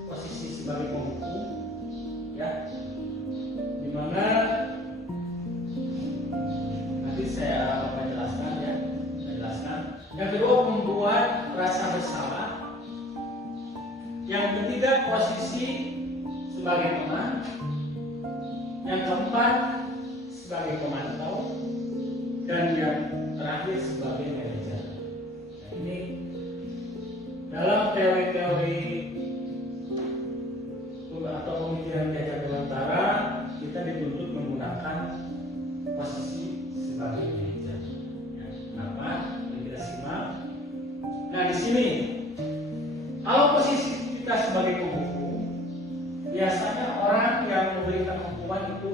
posisi sebagai penghukum, ya, dimana nanti saya akan jelaskan, ya, saya jelaskan. Yang kedua, membuat rasa bersalah. Yang ketiga, posisi sebagai teman. Yang keempat, sebagai pemantau. Dan yang terakhir, sebagai manajer. Nah, ini dalam teori-teori atau pemikiran Gajah Dewantara, kita dituntut menggunakan posisi sebagai manajer. Ya, kenapa? Ini kita simak. Nah, di sini, kalau posisi kita sebagai penghukum, biasanya orang yang memberikan hukuman itu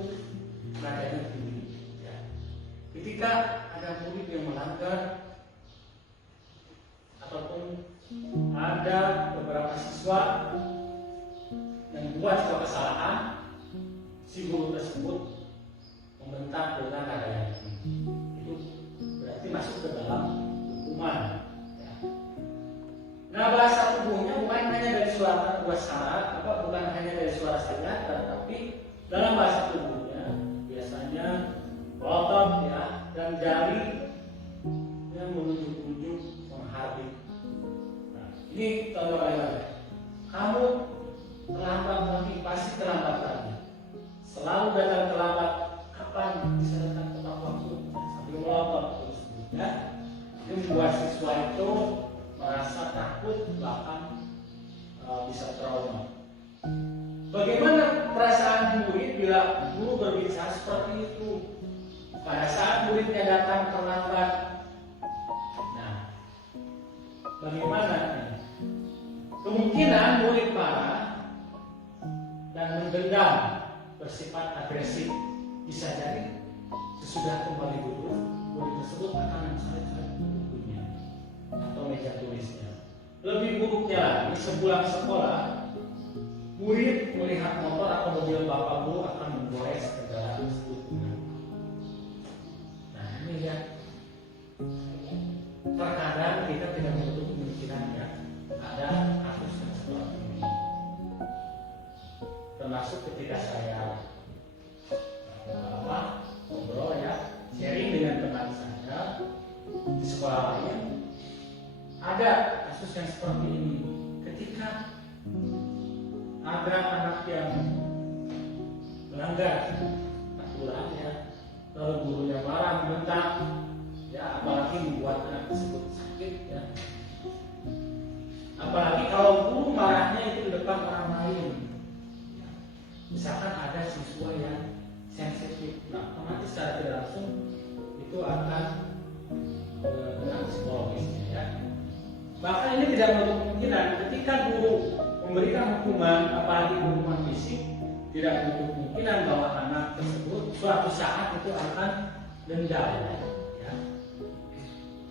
nadanya tinggi. Ya. Ketika ada murid yang melanggar ataupun ada beberapa siswa yang buat sebuah kesalahan, si guru tersebut membentak dengan nada yang tinggi. Itu berarti masuk ke dalam hukuman. Ya. Nah, bahasa tubuhnya bukan hanya dari suara bukan hanya dari suara saja, tetapi dalam bahasa tubuhnya biasanya otot, ya, dan jari yang menunjuk-nunjuk menghardik. Nah, ini contoh kalimat. kamu terlambat nanti pasti terlambat lagi. Selalu datang terlambat. Kapan bisa datang tepat waktu? Sambil melotot terus, ya. Itu membuat siswa itu merasa takut bahkan bisa trauma. Bagaimana perasaan murid bila guru berbicara seperti itu? Pada saat muridnya datang terlambat, nah, bagaimana? Kemungkinan murid marah dan mendendam, bersifat agresif. Bisa jadi sesudah kembali duduk, murid tersebut akan mencoret-coret bukunya atau meja tulisnya. Lebih buruknya lagi, sepulang sekolah, murid melihat motor atau mobil bapak guru akan menggores kendaraan tersebut. Nah ini ya, terkadang kita tidak menutup kemungkinan ya ada kasus yang seperti ini. Termasuk ketika saya ngobrol ya, sharing dengan teman saya di sekolah lain, ada kasus yang seperti ini. Ketika ada anak yang melanggar aturan ya, lalu gurunya marah membentak, ya apalagi membuat anak tersebut sakit ya. Apalagi kalau guru marahnya itu di depan orang lain. Ya. Misalkan ada siswa yang sensitif, nah otomatis secara tidak langsung itu akan dengan psikologisnya ya. Bahkan ini tidak menutup kemungkinan ketika guru memberikan hukuman, apalagi hukuman fisik, tidak menutup kemungkinan bahwa anak tersebut suatu saat itu akan dendam ya.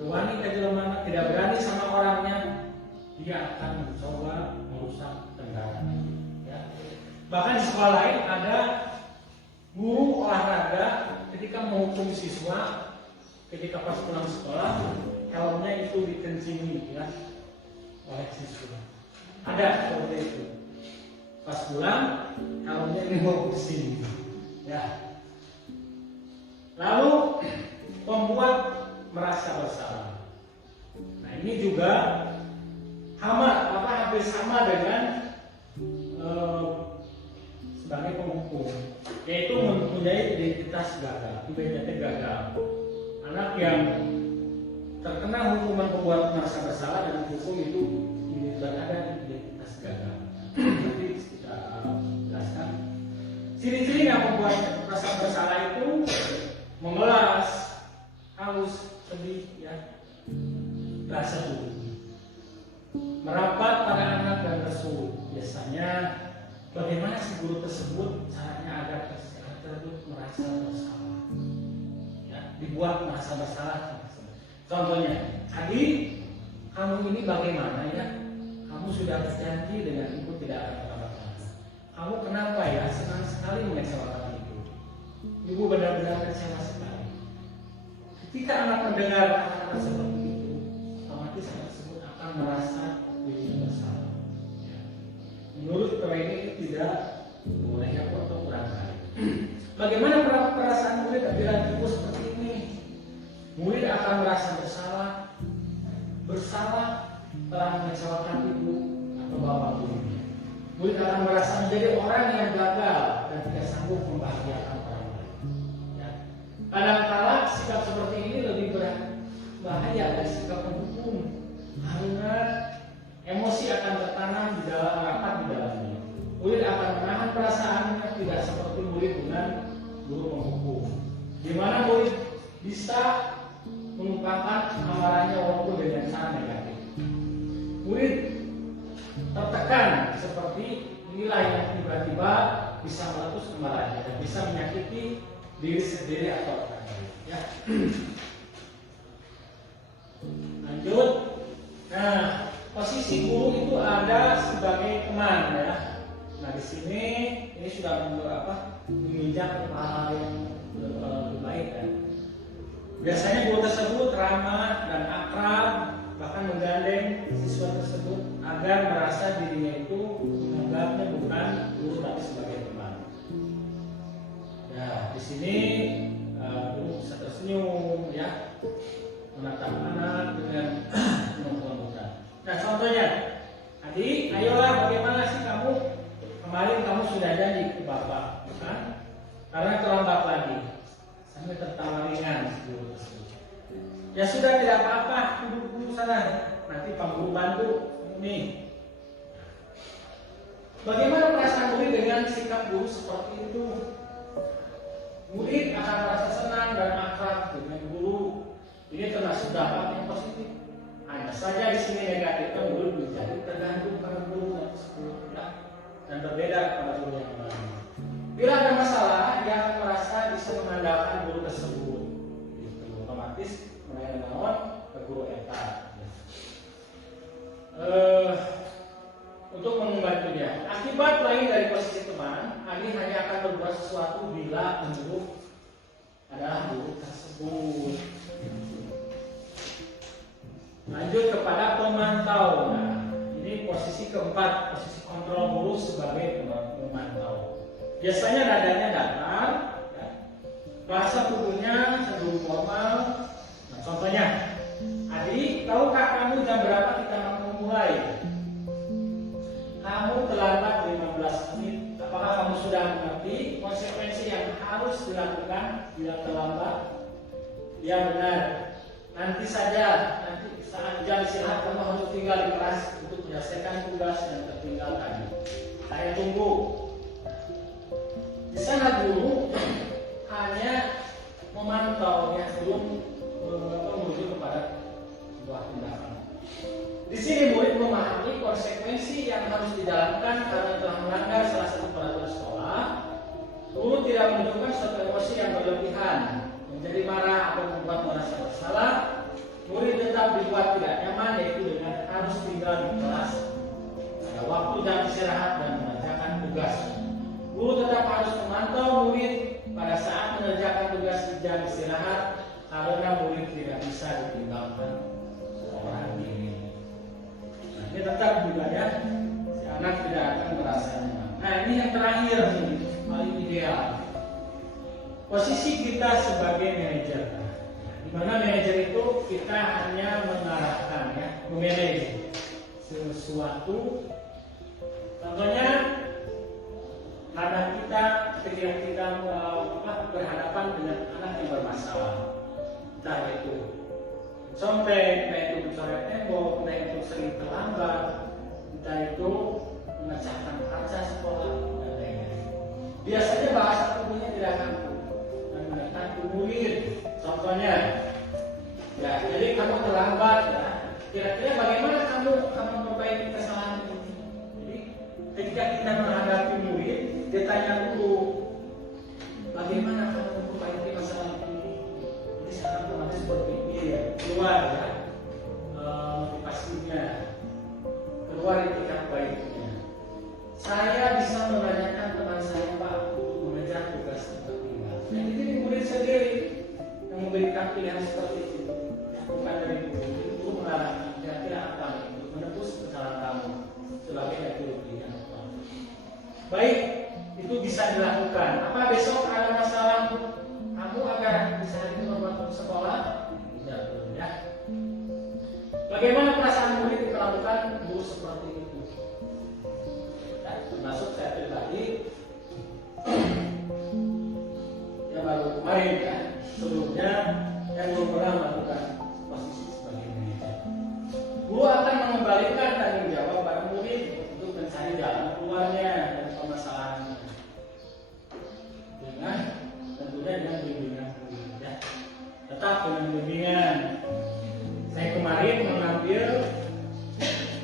Wanita jelema tidak berani sama orangnya, dia akan mencoba merusak kendaraan ya. Bahkan di sekolah lain ada guru olahraga ketika menghukum siswa, ketika pas pulang sekolah helmnya itu dikencingi ya oleh siswa. Ada seperti itu. Pas pulang helmnya ini mau pusing ya. Lalu membuat merasa bersalah. Nah ini juga hampir sama dengan sebagai penghukum, yaitu mempunyai identitas gagal. Identitas gagal. Anak yang terkena hukuman pembuat merasa bersalah dan hukum itu ada identitas gagal. Nanti kita jelaskan. Ciri-ciri yang membuat merasa bersalah itu memelas, haus, sedih, ya, rasa tubuh, merapat pada anak dan lesu. Biasanya bagaimana si guru tersebut caranya agar anak tersebut merasa bersalah, ya, dibuat merasa bersalah. Contohnya, adik, kamu ini bagaimana ya? Kamu sudah berjanji dengan ibu tidak akan melakukan. Kamu kenapa ya senang sekali mengecewakan ibu? Ibu benar-benar kecewa sekali. Ketika anak mendengar kata-kata seperti itu, otomatis anak tersebut akan merasa dirinya bersalah. Ya. Menurut ini tidak boleh atau kurang kali. Bagaimana perasaan murid bila ibu seperti ini? Murid akan merasa bersalah telah mengecewakan ibu atau bapak gurunya. Murid akan merasa menjadi orang yang gagal dan tidak sanggup membahagiakan orang lain. Ya. Kadang-kala sikap seperti ini lebih berbahaya dari sikap menghukum, karena emosi akan tertanam di dalam rapat di dalamnya. Murid akan menahan perasaannya, tidak seperti murid dengan guru penghukum, di mana murid bisa mengungkapkan amarahnya walaupun dengan cara negatif. Murid tertekan seperti inilah yang tiba-tiba bisa meletus kemarahannya dan bisa menyakiti diri sendiri atau orang lain. Ya. Lanjut. Nah, posisi guru itu ada sebagai teman ya. Nah di sini ini sudah menginjak hal yang lebih baik kan. Biasanya guru tersebut ramah dan akrab, bahkan menggandeng siswa tersebut agar merasa dirinya itu menganggapnya bukan guru tapi sebagai teman. Ya, di sini guru bisa tersenyum, ya, menatap anak dengan penuh kelembutan. Nah, contohnya, adik, ayolah bagaimana kemarin kamu sudah janji ke Bapak, kan? Karena terlambat lagi. Sampai tertawa ringan guru tersebut. Ya sudah, tidak apa-apa, duduk dulu sana. Nanti Pak Guru bantu. Nih. Bagaimana perasaan murid dengan sikap guru seperti itu? Murid akan merasa senang dan akrab dengan guru. Ini termasuk dampak yang positif. Hanya saja di sini negatifnya murid menjadi tergantung pada guru tersebut dan berbeda pada guru yang lain. Bila ada masalah, dia akan merasa bisa mengandalkan guru tersebut. Gitu. Otomatis mulai menawan ke guru eta. Untuk membantunya. Akibat lain dari posisi teman, Adi hanya akan berbuat sesuatu bila menurut adalah guru tersebut. Lanjut kepada pemantau. Nah, ini posisi keempat, posisi kontrol guru sebagai pemantau. Biasanya nadanya datar, ya. Bahasa tubuhnya cenderung formal. Nah, contohnya, Adi, tahukah kamu jam berapa kita mau mulai? Kamu terlambat 15 menit. Apakah kamu sudah mengerti konsekuensi yang harus dilakukan bila terlambat? Ya benar. Nanti saja, nanti saat jam istirahat kamu harus tinggal di kelas untuk menyelesaikan tugas yang tertinggal tadi. Saya tunggu. Di sana guru hanya memantau, ya, belum menuju kepada sebuah tindakan. Di sini murid memahami konsekuensi yang harus dijalankan karena telah melanggar salah satu peraturan sekolah. Guru tidak menunjukkan suatu emosi yang berlebihan, menjadi marah atau membuat merasa bersalah. Murid tetap dibuat tidak nyaman, yaitu dengan harus tinggal di kelas pada waktu jam istirahat dan mengerjakan tugas. Guru tetap harus memantau murid pada saat mengerjakan tugas di jam istirahat karena murid tidak bisa ditinggalkan seorang diri. Nah, ini tetap juga, ya, si anak tidak akan merasa nyaman. Nah, ini yang terakhir nih, paling ideal. Posisi kita sebagai manajer. Di mana manajer itu kita hanya mengarahkan, ya, memanage sesuatu. Contohnya karena kita ketika kita berhadapan dengan anak yang bermasalah, entah itu contek, entah itu mencoret tembok, entah itu sering terlambat, entah itu memecahkan kaca sekolah, dan lain-lain. Biasanya bahasa tubuhnya tidak kaku dan menekan murid. Contohnya, ya, jadi kamu terlambat, ya. Kira-kira bagaimana kamu memperbaiki kesalahan ini? Jadi ketika kita menghadapi murid, dia tanya dulu, bagaimana kamu memperbaiki masalah ini? Jadi sekarang otomatis berpikir, ya, keluar, ya, motivasinya, keluar etikat baiknya. Saya bisa menanyakan teman saya, Pak, untuk mengejar tugas tertinggal. Nah, jadi murid sendiri yang memberikan pilihan seperti itu, bukan dari guru. Guru mengarahkan kira-kira apa untuk menebus kesalahan kamu sebagai guru pilihan. Baik, itu bisa dilakukan. Apa besok ada masalah kamu agar bisa membantu sekolah? Tidak perlu, ya. Bagaimana perasaan murid diperlakukan guru seperti itu? Ya, termasuk saya pribadi, ya, baru kemarin, ya, sebelumnya yang belum pernah melakukan posisi sebagai manajer. Guru akan mengembalikan tanggung jawab pada murid untuk mencari jalan keluarnya dari permasalahannya. Dengan tentunya dengan bimbingan murid, ya. Tetap dengan bimbingan. Saya kemarin mengambil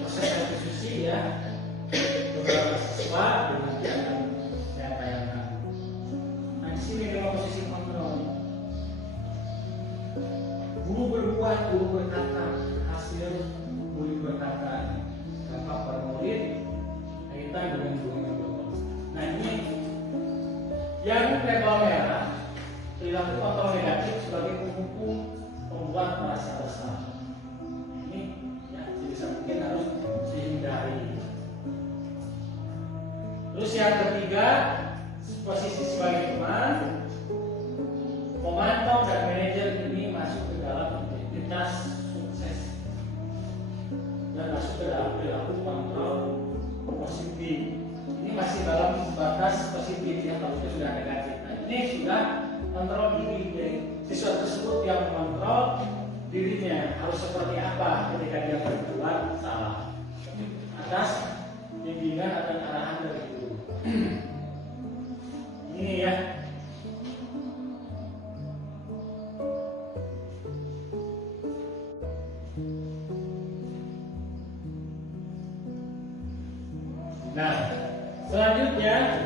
proses restitusi, ya, beberapa siswa dan nanti akan saya tayangkan. Nah, di sini memang posisi kontrol. Guru berbuat, guru berkata, hasil murid berkata, dampak pada murid kaitan dengan guru yang berkata. Nah, ini yang level merah, perilaku kontrol negatif sebagai penghukum membuat merasa bersalah. Ini, ya, sebisa mungkin harus dihindari. Terus yang ketiga, posisi sebagai teman, pemantau dan manajer ini masuk ke dalam identitas sukses dan masuk ke dalam perilaku kontrol positif. Ini masih dalam mengontrol diri dari siswa tersebut, yang mengontrol dirinya harus seperti apa ketika dia berbuat salah atas bimbingan atau arahan dari guru. Ini ya. Nah, selanjutnya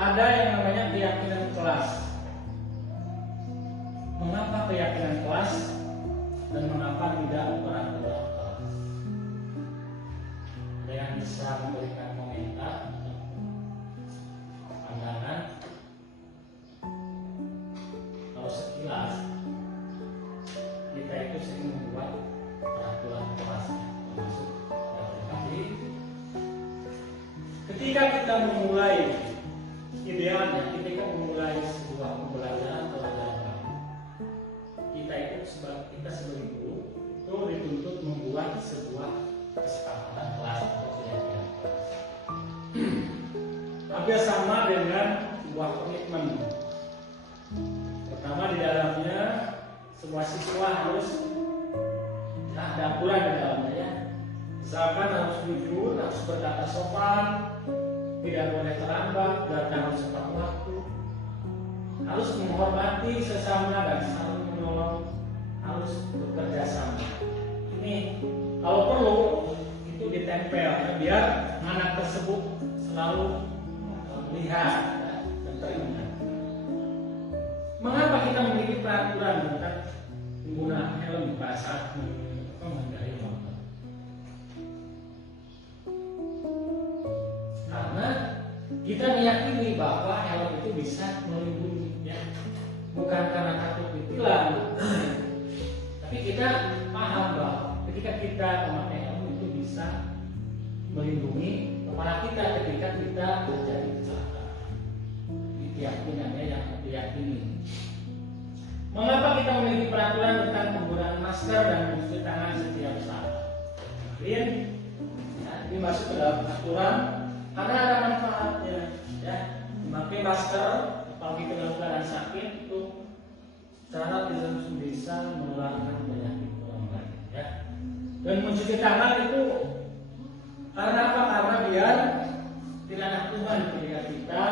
ada yang namanya keyakinan kelas. Mengapa keyakinan kelas dan mengapa tidak peraturan kelas? Ada yang bisa memberikan komentar, pandangan? Kalau sekilas, kita itu sering membuat peraturan kelas, termasuk tadi. Ketika kita memulai, idealnya ketika memulai sebuah pembelajaran kita sebagai guru itu dituntut membuat sebuah kesepakatan kelas atau keyakinan kelas. Hampir sama dengan sebuah komitmen. Pertama, di dalamnya semua siswa harus ada aturan di dalamnya ya. Misalkan harus jujur, harus berkata sopan, tidak boleh terlambat, datang harus tepat waktu, harus menghormati sesama dan saling menolong, harus bekerja sama. Ini kalau perlu itu ditempel ya, biar anak tersebut selalu melihat dan teringat. Mengapa kita memiliki peraturan tentang penggunaan helm pada saat mengendarai motor? Karena kita meyakini bahwa helm itu bisa melindungi, ya. Bukan karena takut ditilang, tapi kita paham bahwa ketika kita memakai helm itu bisa melindungi kepala kita ketika kita terjadi kecelakaan. Ini keyakinannya yang diyakini. Mengapa kita memiliki peraturan tentang penggunaan masker dan mencuci tangan setiap saat? Kemarin, ya, ini masuk ke dalam aturan karena ada manfaatnya. Ya, memakai masker apalagi dalam keadaan sakit itu secara tidak langsung bisa menularkan penyakit orang lain. Ya. Dan mencuci tangan itu karena apa? Karena biar tidak ada kuman ketika kita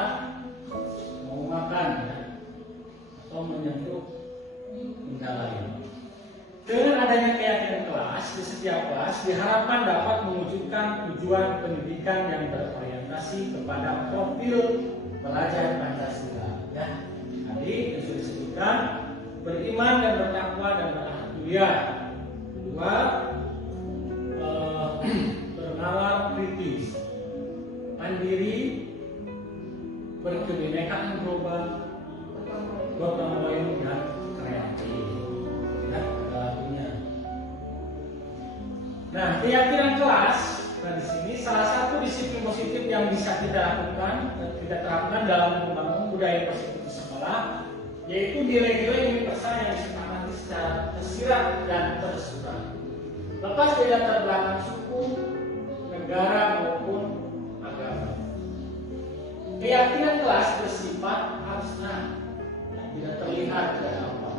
mau makan ya, atau menyentuh benda lain. Dengan adanya keyakinan kelas di setiap kelas diharapkan dapat mewujudkan tujuan pendidikan yang berorientasi kepada profil pelajar Pancasila. Ya, tadi yang sudah disebutkan beriman dan bertakwa dan berakhlak mulia. Kedua, bernalar kritis, mandiri, berkebinekaan global, gotong royong dan kreatif. Ya, lagunya. Nah, keyakinan kelas. Nah, di sini salah satu disiplin positif yang bisa kita lakukan dan kita terapkan dalam membangun budaya positif di sekolah, yaitu nilai-nilai universal yang disepakati secara tersirat dan tersurat. Lepas dari latar belakang suku, negara maupun agama. Keyakinan kelas bersifat abstrak, tidak terlihat dan apa.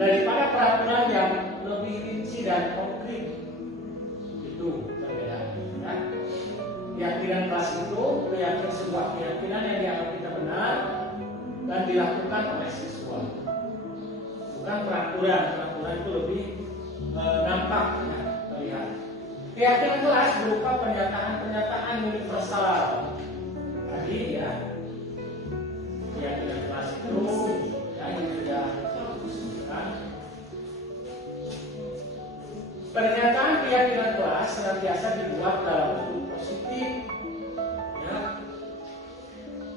Daripada peraturan yang lebih rinci dan konkret, itu perbedaannya. Kan? Keyakinan kelas itu keyakinan sebuah keyakinan yang dianggap kita benar dan dilakukan oleh siswa. Bukan peraturan itu lebih nampak, ya, terlihat. Keyakinan kelas berupa pernyataan-pernyataan universal. Tadi ya, keyakinan kelas itu ya, yang sudah disebutkan. Pernyataan keyakinan kelas senantiasa dibuat dalam bentuk positif. Ya.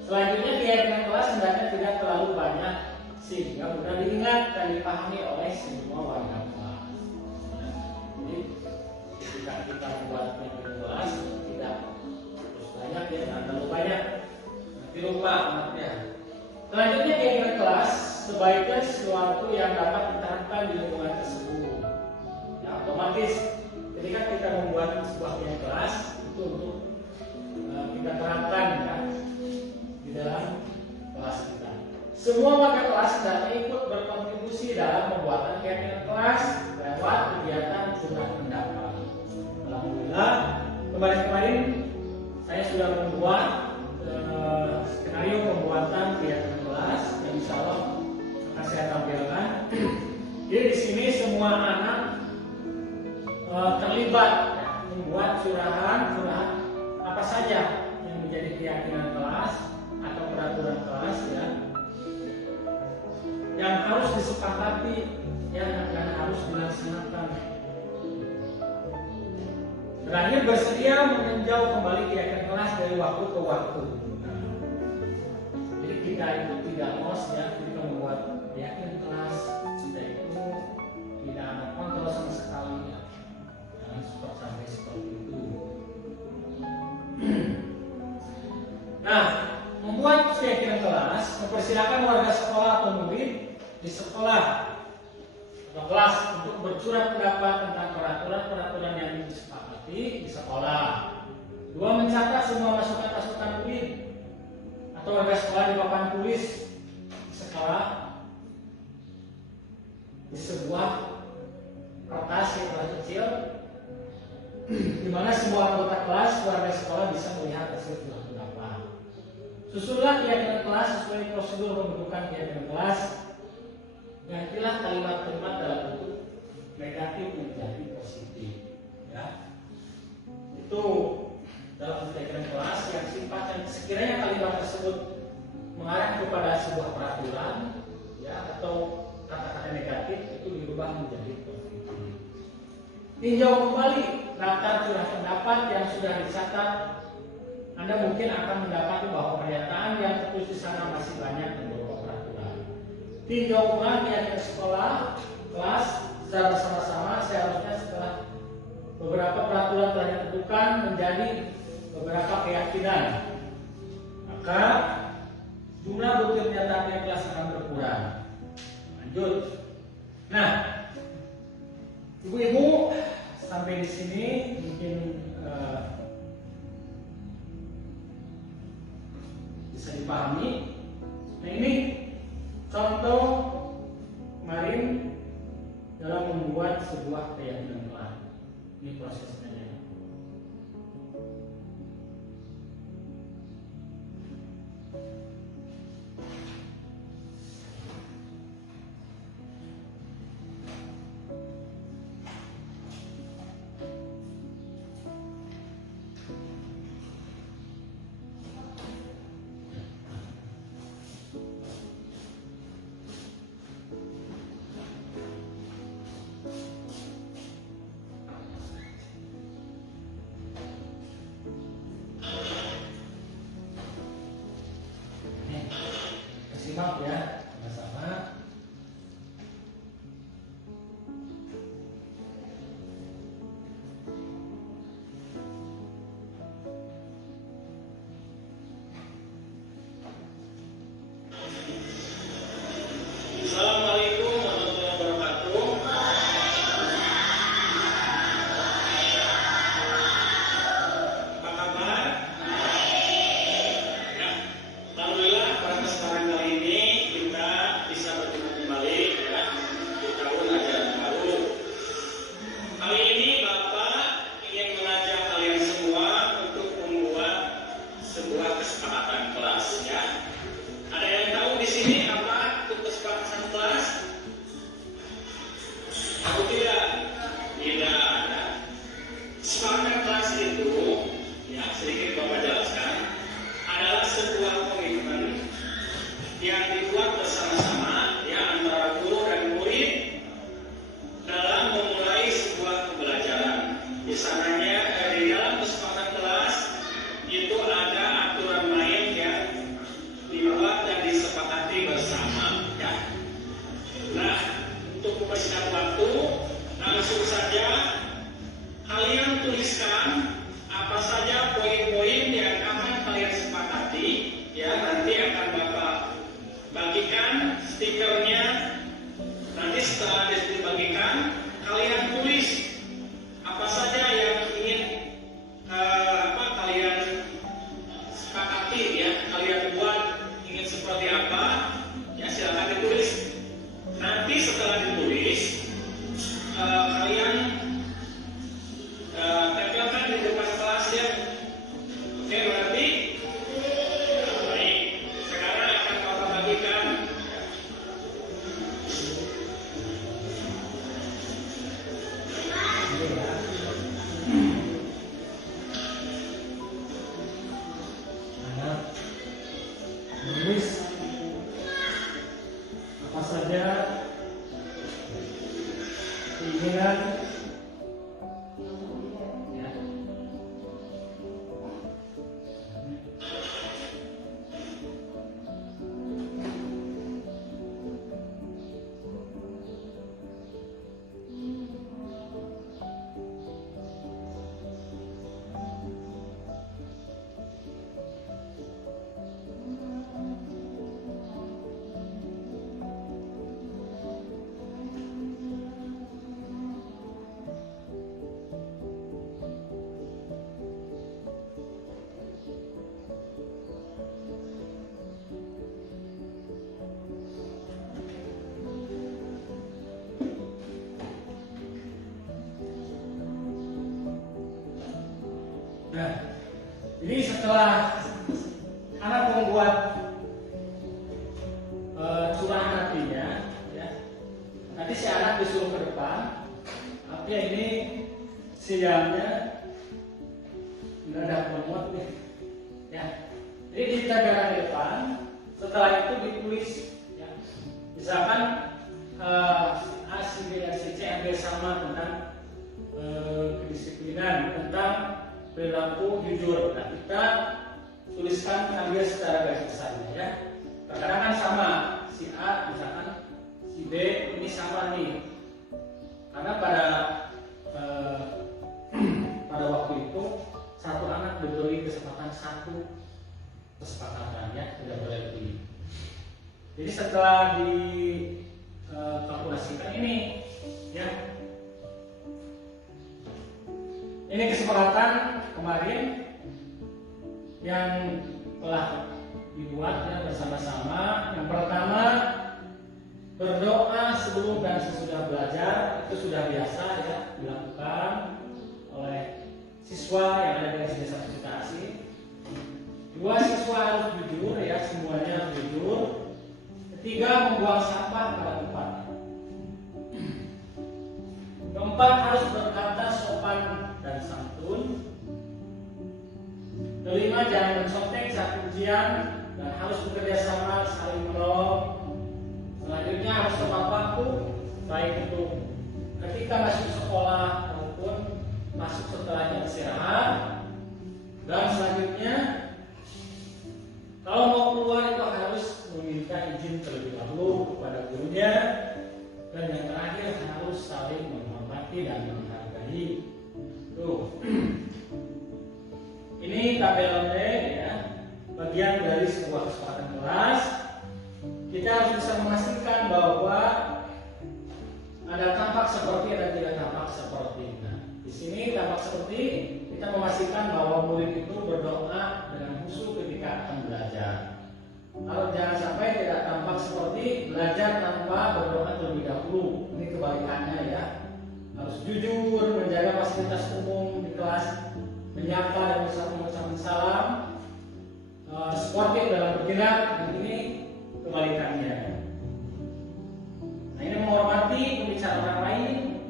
Selanjutnya keyakinan kelas hendaknya tidak terlalu banyak sehingga mudah diingat dan dipahami oleh semua warga kelas. Jadi ketika kita membuat keyakinan kelas tidak terus banyak ya, jangan terlalu banyak. Nanti lupa anaknya. Selanjutnya keyakinan kelas sebaiknya sesuatu yang dapat diterapkan di lingkungan tersebut. Ya, otomatis ketika kita membuat sebuah keyakinan kelas itu untuk kita terapkan ya, di dalam kelas kita. Semua saya sudah membuat skenario pembuatan kegiatan kelas yang insya Allah akan saya tampilkan. Jadi di sini semua anak terlibat ya, membuat curahan apa saja yang menjadi keyakinan kelas atau peraturan kelas ya, yang harus disepakati ya, dan harus dilaksanakan. Terakhir bersedia meninjau kembali keyakinan kelas dari waktu ke waktu. Jadi kita itu tidak los ya, kita membuat keyakinan kelas kita itu tidak ada kontrol sama sekali ya. Jangan sampai seperti itu. Nah, membuat keyakinan kelas mempersilakan warga sekolah atau murid di sekolah atau kelas untuk bercurah pendapat tentang peraturan-peraturan yang disepakati di sekolah. 2. Mencatat semua masukan-masukan murid atau warga sekolah di papan tulis di sekolah di sebuah kertas yang kecil, di mana semua anggota kelas warga sekolah bisa melihat hasil pendapat. Susunlah keyakinan kelas sesuai prosedur pembentukan keyakinan kelas. Gantilah kalimat-kalimat dalam bentuk negatif menjadi positif. Ya, itu dalam keyakinan kelas yang sifatnya sekiranya kalimat tersebut mengarah kepada sebuah peraturan, ya, atau kata-kata negatif itu dirubah menjadi positif. Tinjau kembali daftar curah pendapat yang sudah dicatat. Anda mungkin akan mendapati bahwa pernyataan yang tertulis di sana masih banyak membawa peraturan. Tinjau ulang keyakinan sekolah, kelas secara bersama-sama. Seharusnya setelah beberapa peraturan telah ditentukan menjadi beberapa keyakinan, maka jumlah bukti pernyataan kelas akan berkurang. Lanjut. Nah, ibu-ibu sampai di sini mungkin bisa dipahami. Nah, ini contoh kemarin dalam membuat sebuah keyakinan kelas. Ini prosesnya. Simak ya, sama-sama. Assalamualaikum warahmatullahi wabarakatuh. Apa kabar? Ya, alhamdulillah pada kesempatan kali ini kita Oke, berarti baik. Sekarang akan Bapak bagikan. Anak menulis apa saja keinginan ya. Nah, jadi setelah anak membuat curahan hatinya, ya, nanti si anak disuruh ke depan. Artinya ini siangnya mendadak memuat nih, ya. Jadi kita garang ke depan. Setelah itu ditulis, ya. Misalkan A, C, B, dan C, ambil sama tentang kedisiplinan, tentang perilaku jujur. Nah, kita tuliskan ambil secara garis besarnya, ya. Terkadang kan sama, si A misalkan si B ini sama nih, karena pada waktu itu satu anak diberi kesempatan satu kesepakatan, ya, tidak boleh lebih. Jadi setelah dikalkulasikan ini, ya, ini kesepakatan kemarin yang telah dibuatnya bersama-sama. Yang pertama, berdoa sebelum dan sesudah belajar, itu sudah biasa, ya, dilakukan oleh siswa yang ada di desa Cikasi. 2, siswa harus jujur, ya, semuanya harus jujur. 3, membuang sampah pada tempatnya. 4, harus berkata sopan dan santun. 5, jangan mencontek saat ujian dan harus bekerja sama, saling menolong. Selanjutnya harus tepat waktu, baik itu ketika masuk sekolah maupun masuk setelah jam istirahat. Dan selanjutnya, kalau mau keluar itu harus meminta izin terlebih dahulu kepada gurunya. Dan yang terakhir harus saling menghormati dan menghargai. Tuh. Ini tabel B, ya, bagian dari sebuah kesepakatan kelas. Kita harus bisa memastikan bahwa ada tampak seperti dan tidak tampak seperti. Nah, di sini tampak seperti, kita memastikan bahwa murid itu berdoa dengan khusyuk ketika akan belajar. Kalau jangan sampai tidak tampak seperti belajar tanpa berdoa terlebih dahulu. Ini kebalikannya, ya. Harus jujur, menjaga fasilitas umum di kelas, menyapa dan mengucapkan salam, sportif dalam bergerak, dan ini kebalikannya. Nah, ini menghormati pembicara orang lain,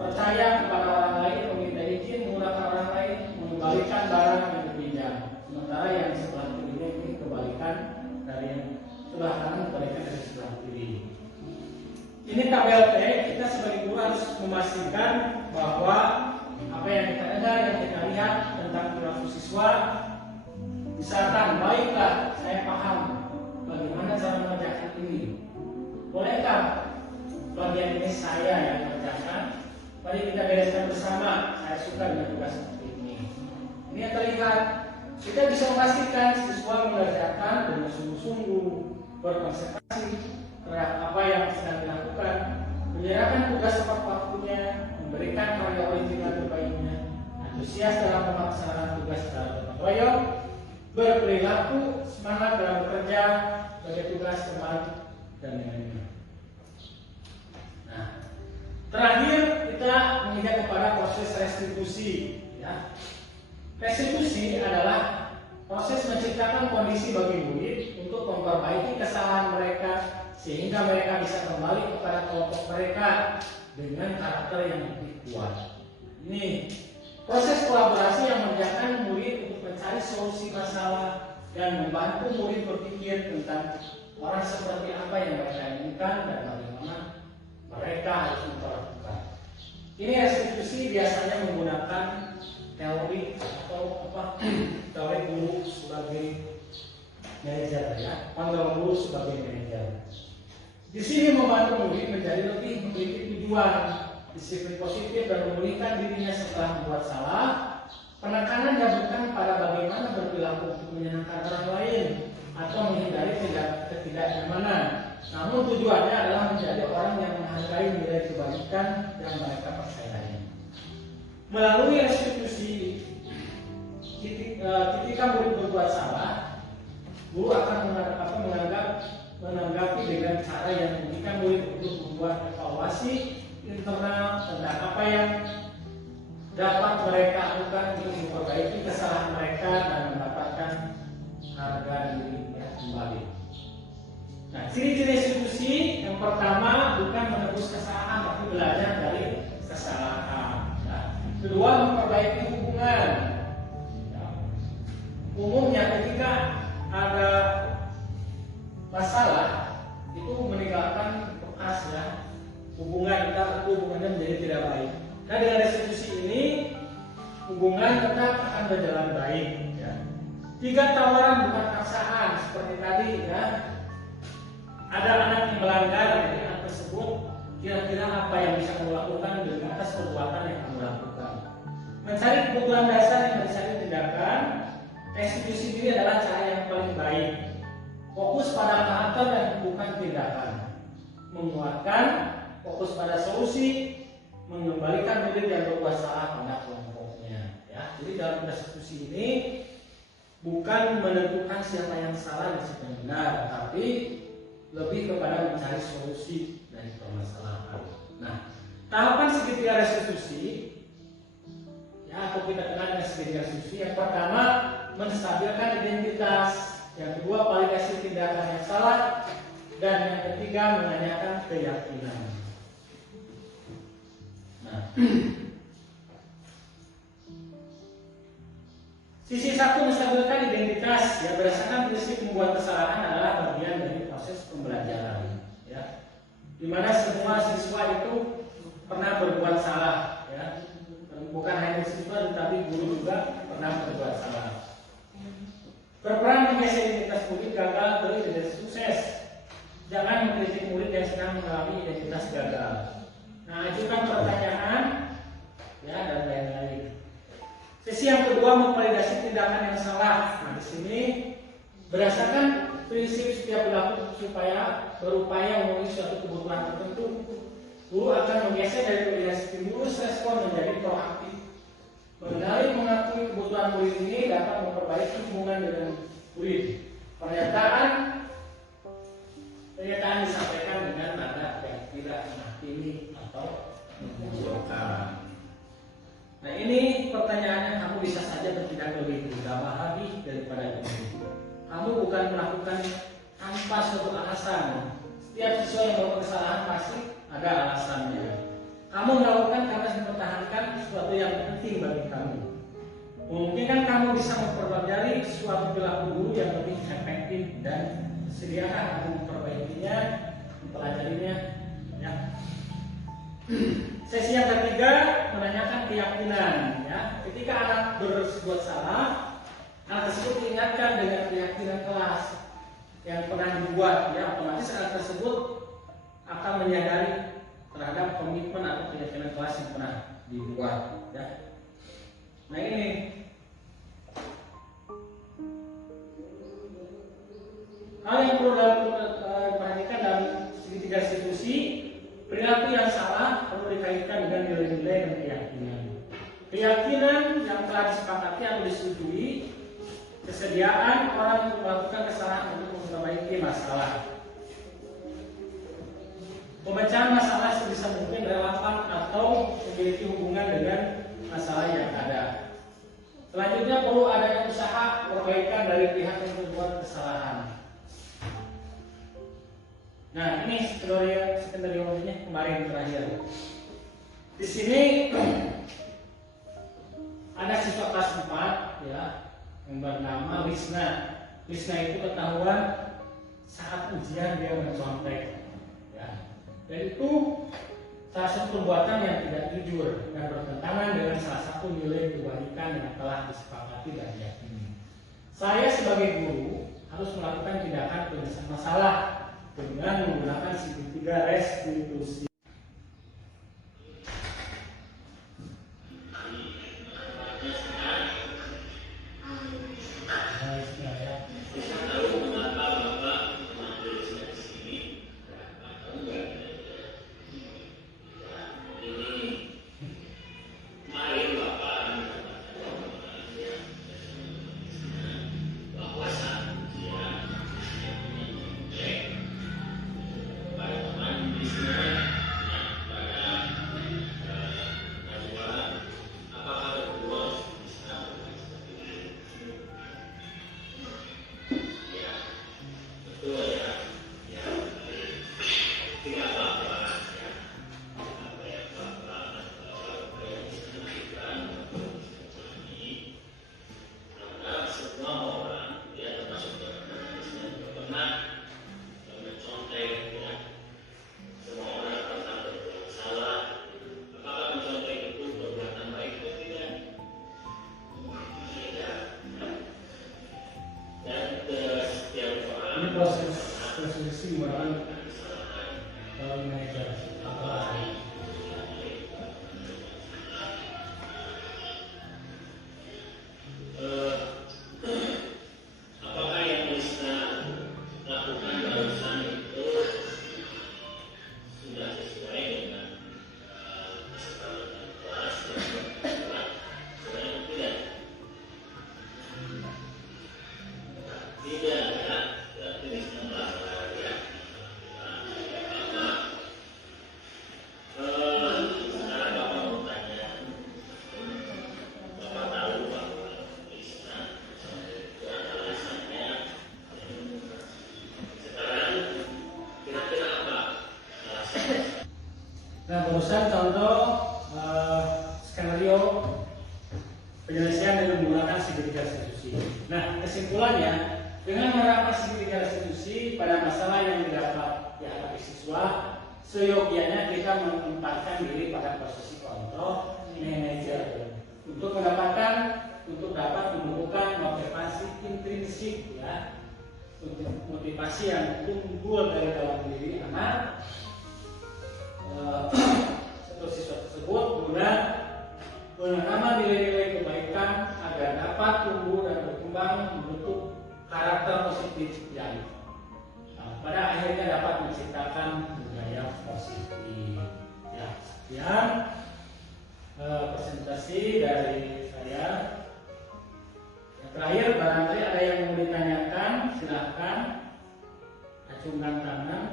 percaya kepada orang lain, meminta izin menggunakan orang lain, mengembalikan barang yang dipinjam. Sementara yang sebelah kiri ini kebalikan dari yang sebelah kanan, kebalikan dari sebelah kiri. Ini tabel T, kita sebagai guru harus memastikan bahwa apa yang kita dengar, yang kita lihat tentang perilaku siswa, misalkan, baiklah, saya paham bagaimana cara mengerjakan ini. Bolehkah bagian ini saya yang mengerjakan? Mari kita bereskan bersama. Saya suka dengan tugas seperti ini. Ini yang terlihat. Kita bisa memastikan siswa mengerjakan dengan sungguh-sungguh, berkonsentrasi terhadap apa yang sedang dilakukan, menyerahkan tugas tepat waktunya, memberikan karya original terbaiknya, antusias dalam melaksanakan tugas secara gotong royong, berperilaku semangat dalam bekerja sebagai tugas teman dan lain-lain. Nah, terakhir kita menginjak kepada proses restitusi. Ya. Restitusi adalah menciptakan kondisi bagi murid untuk memperbaiki kesalahan mereka sehingga mereka bisa kembali kepada kelompok mereka dengan karakter yang lebih kuat. Ini proses kolaborasi yang mengerjakan murid untuk mencari solusi masalah dan membantu murid berpikir tentang orang seperti apa yang mereka inginkan dan bagaimana mereka harus memperlakukan. Ini restitusi biasanya menggunakan teori atau teori guru sebagai manajer, ya, panggil guru sebagai manajer. Di sini membantu murid menjadi lebih memiliki tujuan, disiplin positif dan memulihkan dirinya setelah membuat salah. Penekanan bukan pada bagaimana berperilaku untuk menyenangkan orang lain atau menghindari ketidaknyamanan, namun tujuannya adalah menjadi orang yang menghargai nilai kebaikan yang mereka percayai. Melalui restitusi, ketika murid berbuat salah, guru akan menanggapi dengan cara yang memberikan murid untuk membuat evaluasi internal tentang apa yang dapat mereka lakukan untuk memperbaiki kesalahan mereka dan mendapatkan harga diri kembali. Nah, ciri-ciri restitusi yang pertama bukan menebus kesalahan, tapi belajar dari kesalahan. Nah, kedua, memperbaiki hubungan. Ya. Umumnya ketika ada masalah itu meninggalkan bekas, ya, hubungan kita hubungannya menjadi tidak baik. Nah, dengan restitusi ini hubungan tetap akan berjalan baik, ya. 3 tawaran bukan paksaan seperti tadi, ya. Ada anak yang melanggar, jadi anak tersebut kira-kira apa yang bisa kamu lakukan dengan atas perbuatan yang kamu lakukan. Mencari kebutuhan dasar yang bisa ditindakan. Restitusi ini adalah cara yang paling baik. Fokus pada karakter dan bukan tindakan. Menguatkan, fokus pada solusi, mengembalikan murid yang berbuat salah pada kelompoknya. Ya, jadi dalam restitusi ini bukan menentukan siapa yang salah dan siapa yang benar, tapi lebih kepada mencari solusi dari permasalahan. Nah, tahapan segitiga restitusi, ya, atau kita kenal dengan segitiga restitusi. Yang pertama, menstabilkan identitas. Yang kedua, validasi tindakan yang salah. Dan yang ketiga, menanyakan keyakinan. Nah, sisi satu, menstabilkan identitas, ya, berdasarkan prinsip membuat kesalahan adalah bagian dari proses pembelajaran, ya, dimana semua siswa itu pernah berbuat salah, ya, bukan hanya siswa tetapi guru juga pernah berbuat salah. Berperan menggeser identitas murid gagal ke identitas sukses. Jangan mengkritik murid yang sedang mengalami identitas gagal. Nah, ajukan pertanyaan, ya, dan lain-lain. Sesi yang kedua, memvalidasi tindakan yang salah. Nah, di sini berdasarkan prinsip setiap perilaku supaya berupaya memenuhi suatu kebutuhan tertentu, guru akan menggeser dari validasi stimulus respon menjadi proaktif. Mengenali mengakui kebutuhan murid ini dapat memperbaiki hubungan dengan murid. Pernyataan disampaikan dengan nada yang tidak menghakimi atau menunjukkan. Nah, ini pertanyaan yang kamu bisa saja bertindak lebih gegabah lagi daripada ini. Kamu bukan melakukan tanpa suatu alasan. Setiap siswa yang melakukan kesalahan pasti ada alasannya. Kamu melakukan karena mempertahankan sesuatu yang penting bagi kamu. Mungkin kan kamu bisa mempelajari suatu perilaku guru yang lebih efektif dan sediakan kamu memperbaikinya, mempelajarinya, ya. Sesi yang ketiga, menanyakan keyakinan, ya. Ketika anak berbuat salah, anak tersebut diingatkan dengan keyakinan kelas yang pernah dibuat, ya, otomatis anak tersebut akan menyadari terhadap komitmen atau keyakinan kelas yang pernah dibuat, ya. Nah, ini hal yang perlu diperhatikan dalam segitiga restitusi. Perilaku yang salah perlu dikaitkan dengan nilai-nilai dan keyakinan. Keyakinan yang telah disepakati atau disetujui, kesediaan orang untuk melakukan kesalahan untuk memperbaiki masalah. Pemecahan masalah sebisa mungkin relevan atau memiliki hubungan dengan masalah yang ada. Selanjutnya perlu adanya usaha perbaikan dari pihak yang Nah, ini skenario-nya kemarin terakhir. Di sini ada siswa kelas 4 ya yang bernama Lisna. Lisna itu ketahuan saat ujian dia mencontek ya. Dan itu salah satu perbuatan yang tidak jujur dan bertentangan dengan salah satu nilai kebaikan yang telah disepakati dan diyakini. Saya sebagai guru harus melakukan tindakan penyelesaian masalah dengan menggunakan segitiga restitusi. Ini proses resolusi menggunakan manajer apakah yang bisa lakukan barusan itu sudah sesuai dengan kesepakatan kelas tidak tidak ya, berarti bisa melanggar ya. Sekarang Bapak mau tanya, Bapak tahu bahwa Isna itu ada alasannya. Sekarang kira-kira apa alasannya? Nah, barusan contoh skenario penyelesaian dengan menggunakan segitiga restitusi. Nah, kesimpulannya dengan menerapkan segitiga restitusi pada masalah yang didapat dihadapi siswa, seyogianya kita menempatkan diri pada posisi kontrol manajer untuk dapat menemukan motivasi intrinsik ya, untuk motivasi yang unggul dari dalam diri anak atau siswa tersebut guna menanam nilai-nilai kebaikan agar dapat tumbuh dan berkembang membentuk karakter positif yang pada akhirnya dapat menciptakan budaya positif. Ya, sekian presentasi dari saya. Yang terakhir, barangkali ada yang mau ditanyakan, silahkan acungkan tangan.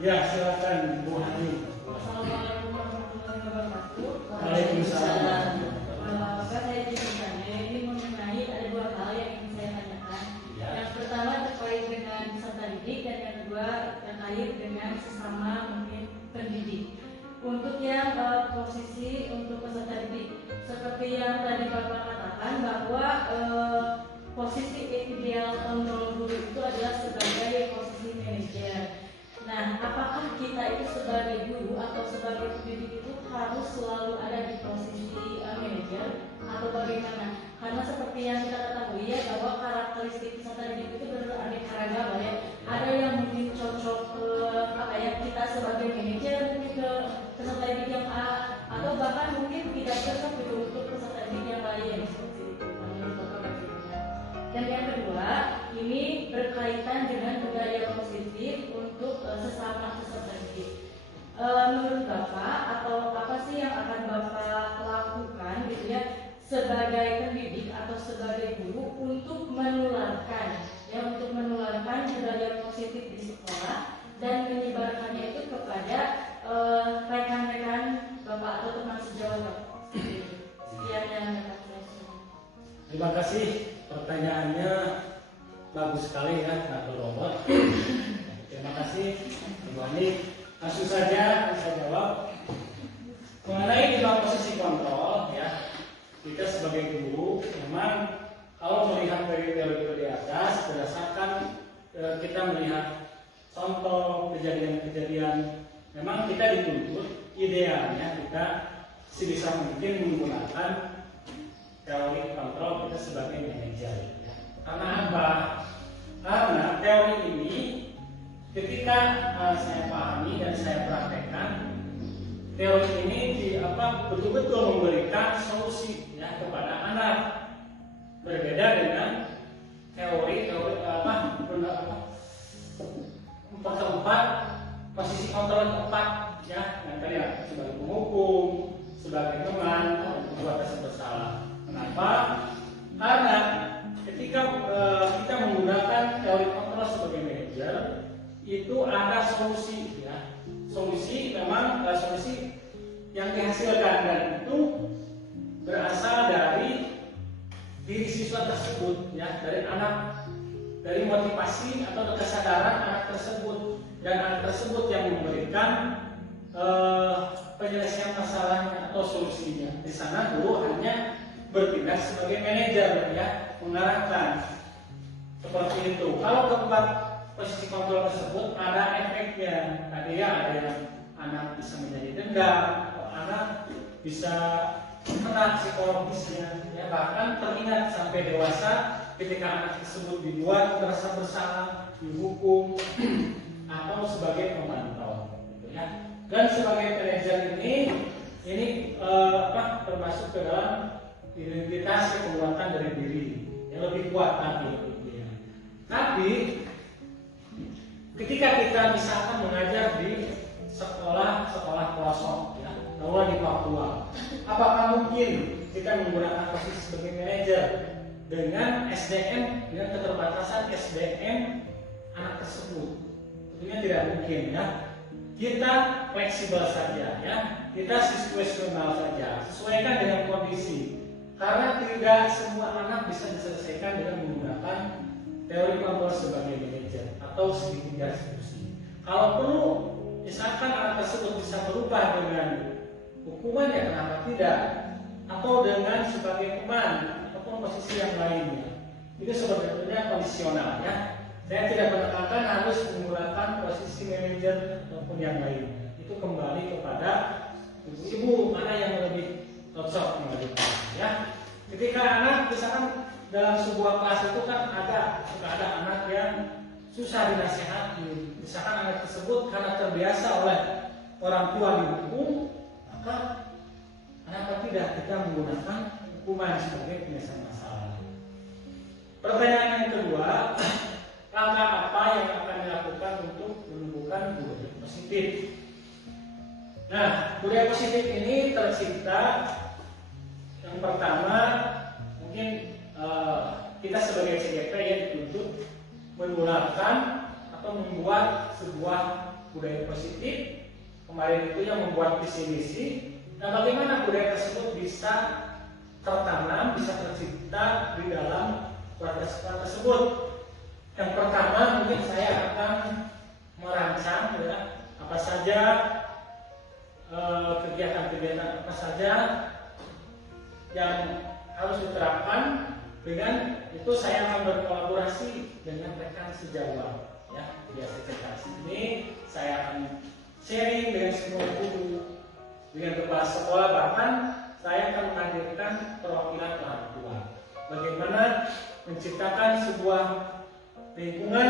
Ya, silakan Bu Hani. Assalamualaikum warahmatullahi wabarakatuh. Waalaikumsalam. Bapak saya bertanya ini mengenai ada dua hal yang ingin saya tanyakan. Ya. Yang pertama terkait dengan peserta didik dan yang kedua terkait dengan sesama mungkin pendidik. Untuk yang posisi untuk peserta didik, seperti yang tadi Bapak katakan bahwa posisi ideal kontrol guru itu adalah sebagai posisi manajer. Nah, apakah kita itu sebagai guru atau sebagai pendidik itu harus selalu ada di posisi manajer atau bagaimana? Karena seperti yang kita ketahui ya bahwa karakteristik peserta didik itu beraneka ragam ya. Ada yang mungkin cocok ke kita sebagai manajer mungkin ke peserta didik yang A atau bahkan mungkin tidak cocok gitu untuk peserta didik yang lain seperti itu. Menurut Bapak bagaimana? Dan yang kedua, ini berkaitan dengan budaya positif untuk sesama peserta didik. Menurut Bapak atau apa sih yang akan Bapak lakukan gitu ya sebagai pendidik atau sebagai guru untuk menularkan budaya positif di sekolah dan menyebarkannya itu kepada rekan-rekan Bapak atau teman sejawat Bapak. Sekian yang dapat saya sampaikan. Terima kasih pertanyaannya bagus sekali ya ngatur robot. Terima kasih Ibu Ani. Langsung saja saya jawab mengenai lima posisi kontrol ya. Kita sebagai guru memang kalau melihat dari teori di atas berdasarkan kita melihat contoh kejadian-kejadian, memang kita dituntut idealnya kita sebisa mungkin menggunakan teori kontrol kita sebagai manajer ya. Karena apa? Karena teori ini ketika saya pahami dan saya praktekkan, teori ini betul-betul memberikan solusi ya kepada anak, berbeda dengan teori memperkeempat posisi kontrol keempat ya, yang tadi sebagai penghukum, sebagai teman, membuat rasa bersalah. Kenapa? Karena ketika kita menggunakan teori kontrol sebagai manajer, itu ada solusi ya. Solusi memang solusi yang dihasilkan dan itu berasal dari diri siswa tersebut ya, dari anak, dari motivasi atau kesadaran anak tersebut, dan anak tersebut yang memberikan penyelesaian masalahnya atau solusinya. Di sana dulu hanya bertindak sebagai manajer ya, mengarahkan seperti itu. Kalau keempat posisi kontrol tersebut ada efeknya. Tadi ya ada yang anak bisa menjadi dendam, atau anak bisa kena psikologisnya ya, bahkan teringat sampai dewasa ketika anak tersebut dibuat merasa bersalah, dihukum atau sebagai pemantau gitu ya. Dan sebagai manajer ini termasuk ke dalam identitas penguatan dari diri yang lebih kuat tadi ya. Tapi ketika kita misalkan mengajar di sekolah pelosok ya, terutama di Papua, apakah mungkin kita menggunakan posisi sebagai manajer dengan SDM, dengan keterbatasan SDM anak tersebut? Tentunya tidak mungkin ya. Kita fleksibel saja ya, kita situasional saja, sesuaikan dengan kondisi. Karena tidak semua anak bisa diselesaikan dengan menggunakan teori kontrol sebagai manajer atau segitiga diskusi. Kalau perlu, misalkan anak tersebut bisa berubah dengan hukuman, ya kenapa tidak? Atau dengan sebagai teman ataupun posisi yang lainnya. Itu sebetulnya kondisional ya. Saya tidak menekankan harus menggunakan posisi manajer ataupun yang lainnya. Itu kembali kepada ibu-ibu mana yang lebih cocok mengajarkan ya. Ketika anak misalkan dalam sebuah kelas itu kan suka ada anak yang susah dinasehati. Misalkan anak tersebut karena terbiasa oleh orang tua dihukum, maka kenapa tidak kita menggunakan hukuman sebagai penyelesaian masalah? Pertanyaan yang kedua, langkah apa yang akan dilakukan untuk menumbuhkan budaya positif? Nah, budaya positif ini tercipta yang pertama mungkin kita sebagai CGP ya dituntut menggunakan atau membuat sebuah budaya positif. Kemarin itu yang membuat visi misi. Nah, bagaimana budaya tersebut bisa tertanam, bisa tercipta di dalam keluarga sekolah tersebut? Yang pertama mungkin saya akan merancang ya, apa saja kegiatan-kegiatan apa saja yang harus diterapkan. Dengan itu saya akan berkolaborasi dengan rekan sejawat ya, biasa CKS ini saya akan sharing dengan semua guru, dengan kepala sekolah, bahkan saya akan menghadirkan perwakilan orang tua. Bagaimana menciptakan sebuah lingkungan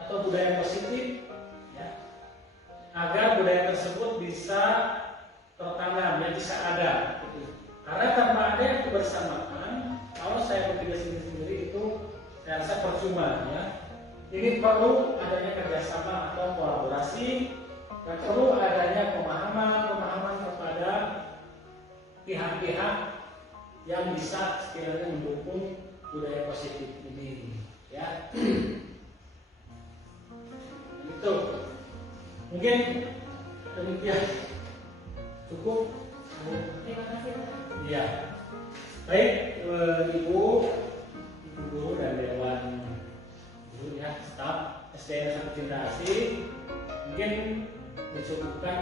atau budaya positif ya, agar budaya tersebut bisa tertanam dan bisa ada gitu. Karena tanpa ada kebersamaan, kalau saya bekerja sendiri itu saya rasa percuma ya. Ini perlu adanya kerjasama atau kolaborasi, dan perlu adanya pemahaman kepada pihak-pihak yang bisa sekiranya mendukung budaya positif ini ya. Itu mungkin demikian, cukup. Terima kasih Pak. Iya. Baik, ibu guru dan dewan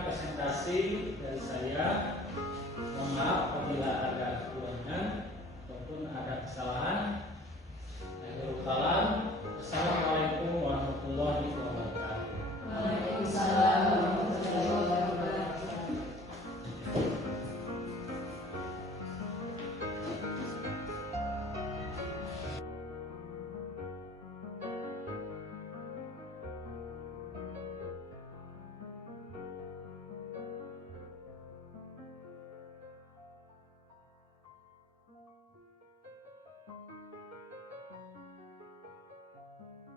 presentasi dari saya. Mohon maaf apabila ada kekurangan ataupun ada kesalahan.